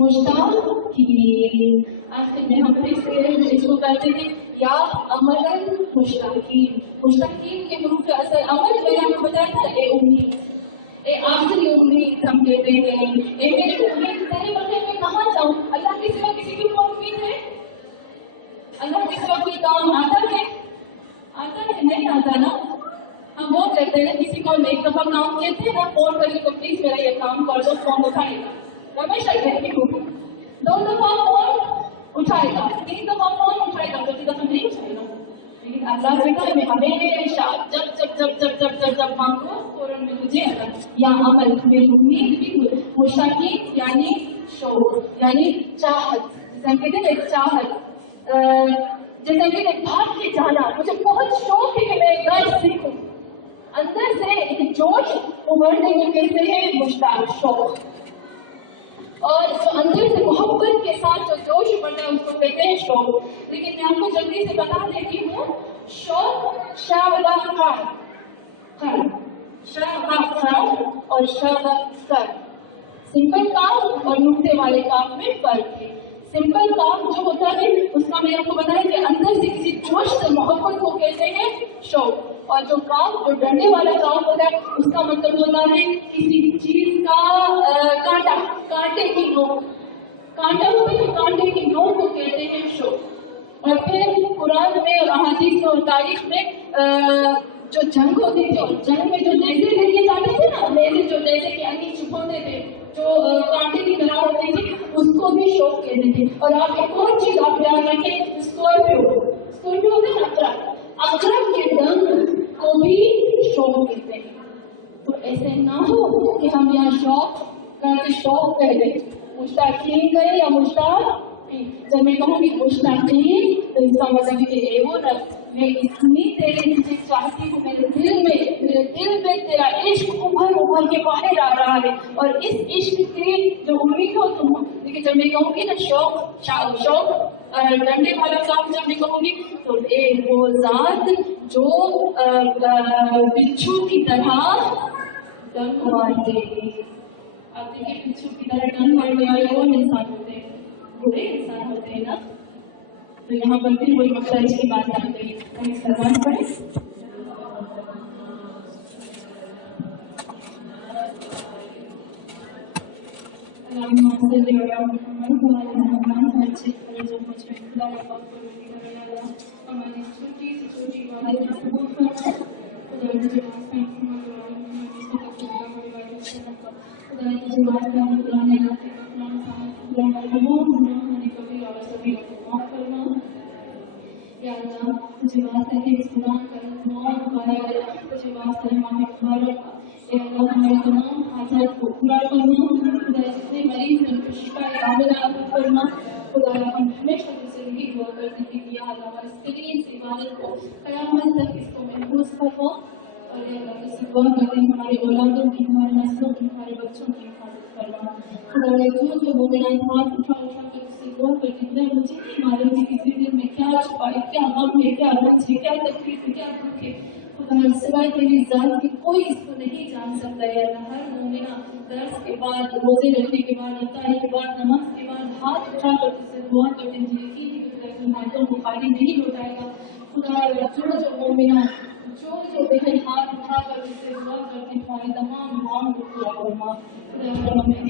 مشتاقین، آخر میں ہم پھر سے اس کو کہتے ہیں یا امل مشتاقین، مشتاقین کے حروف اصل عمل میں نے آپ کو بتایا تھا اے امید، اے آخری امید ہم کہتے ہیں، اے میری امید تیرے بغیر میں کہاں جاؤں؟ اللہ کے سوا کسی کی کوئی امید ہے؟ اللہ کے سوا کوئی کام آتا ہے؟ آتا ہے نہیں آتا نا؟ ہم وہ کہتے ہیں کسی کو ایک دفعہ کام کہتے ہیں نا فون کر کے تو پلیز میرا یہ کام کر دو، فون اٹھائے گا، ہمیشہ کہتی ہوں 2 دفعہ فون اٹھائے گا، 3 دفعہ فون اٹھائے گا، 4 دفعہ نہیں اٹھائے گا، لیکن اللہ سے کہا میں ہمیشہ جب جب جب جب جب جب جب مانگو فوراً میں مجھے یا عمل میری امید بھی مشتاقین یعنی شوق یعنی چاہت، جیسے ہم کہتے ہیں چاہت، جیسے کہ بھاگ کے جانا، مجھے بہت شوق ہے کہ میں گانا سیکھوں، اندر سے ایک جوش ابھرنے کو کہتے ہیں مشتاق، شوق، اور جو اندر سے محبت کے ساتھ جو جوش ابھرتا ہے اس کو کہتے ہیں شوق۔ لیکن میں آپ کو جلدی سے بتا دیتی ہوں، شوق اور شغف، سمپل کام اور نقطے والے کام میں فرق ہے۔ سمپل کام جو ہوتا ہے اس کا میں آپ کو بتایا کہ اندر سے کسی جوش سے محبت کو کہتے ہیں شوق، اور جو کام جو ڈنڈے والا کام ہوتا ہے اس کا مطلب ہوتا ہے کسی چیز کا کانٹا، کانٹے کی نوک، کانٹا ہوتا ہے کانٹے کی نوک کو کہتے ہیں شوق۔ اور پھر قرآن میں اور احادیث میں اور تاریخ میں جو جنگ ہوتی تھی اور جنگ میں جو نیزے لے کے جاتے تھے نا، نیزے جو نیزے کے اندر چھپاتے تھے جو کانٹے کی طرح ہوتی تھی اس کو بھی شوق کہتے تھے۔ اور آپ ایک اور چیز آپ یاد رکھیں، اسکورپیو ہوتے ہیں نا، اقرب کے ڈنگ کو بھی شوق کہتے ہیں۔ تو ایسے نہ ہو کہ ہم یہاں شوق کرتے شوق کہہ دیں، مشتاقین کریں یا مشتاق، جب میں کہوں گی مشتاقین تو اس کا مطلب ہے کہ اے وہ رب میں اتنی تیرے تجھے چاہتی ہوں، میرے دل میں تیرا عشق ابھر کے باہر آ رہا ہے، اور اس عشق کی جو امید ہو تم، لیکن جب میں کہوں گی نا شوق ڈنڈے والا کام جب میں کہوں گی تو اے وہ ذات جو بچھو کی طرح ڈنگ مارتے، آپ دیکھیں بچھو کی طرح ڈنگ مارنے والے کون انسان ہوتے ہیں؟ برے انسان ہوتے ہیں نا۔ تو یہاں پر بھی کوئی مقصد اس کی بات آتے ہیں، ہم سلمان پڑھیں۔ ہماری چھوٹی سی چھوٹی یا اللہ مجھے واسطہ ہے اس قرآن کا تمام مبارک، مجھے واسطہ ہے ماہ مبارک کا، اے اللہ ہمارے تمام حاجات کو پورا کرنا، خدا جتنے مریض ہیں ان کو شفا عاجلہ عطا کرنا، خدا ہم ہمیشہ سے یہی دعا کرتے ہیں کہ یا اللہ ہماری سکرین سے عبادت کو قیامت تک اس کو محفوظ فرما، اور اے اللہ سے دعا کرتے ہیں ہمارے اولادوں کی، ہمارے نسلوں کی، ہمارے بچوں کی حفاظت کرنا۔ خدا جو وہ میرا ہاتھ اٹھا کر اس سے دعا کر دیا، مجھے نہیں معلوم کہ کسی دن میں کیا چھپائے، کیا غم ہے، کیا رنج ہے، کیا تکلیف ہے، کیا دکھ ہے، سوائے تیری ذات کے کوئی اس کو نہیں جان سکتا ہے اللہ. ہر مومنہ درس کے بعد، روزے رکھنے کے بعد، افطاری کے بعد، نماز کے بعد ہاتھ اٹھا کر اس سے دعا کرنے کی ہاتھوں کو خالی نہیں لوٹائے گا. خدا جو مومنہ جو بہن ہاتھ اٹھا کر اس سے دعا کرتے ہیں ہماری تمام ماں کو پورا کرنا. خدا ہمیں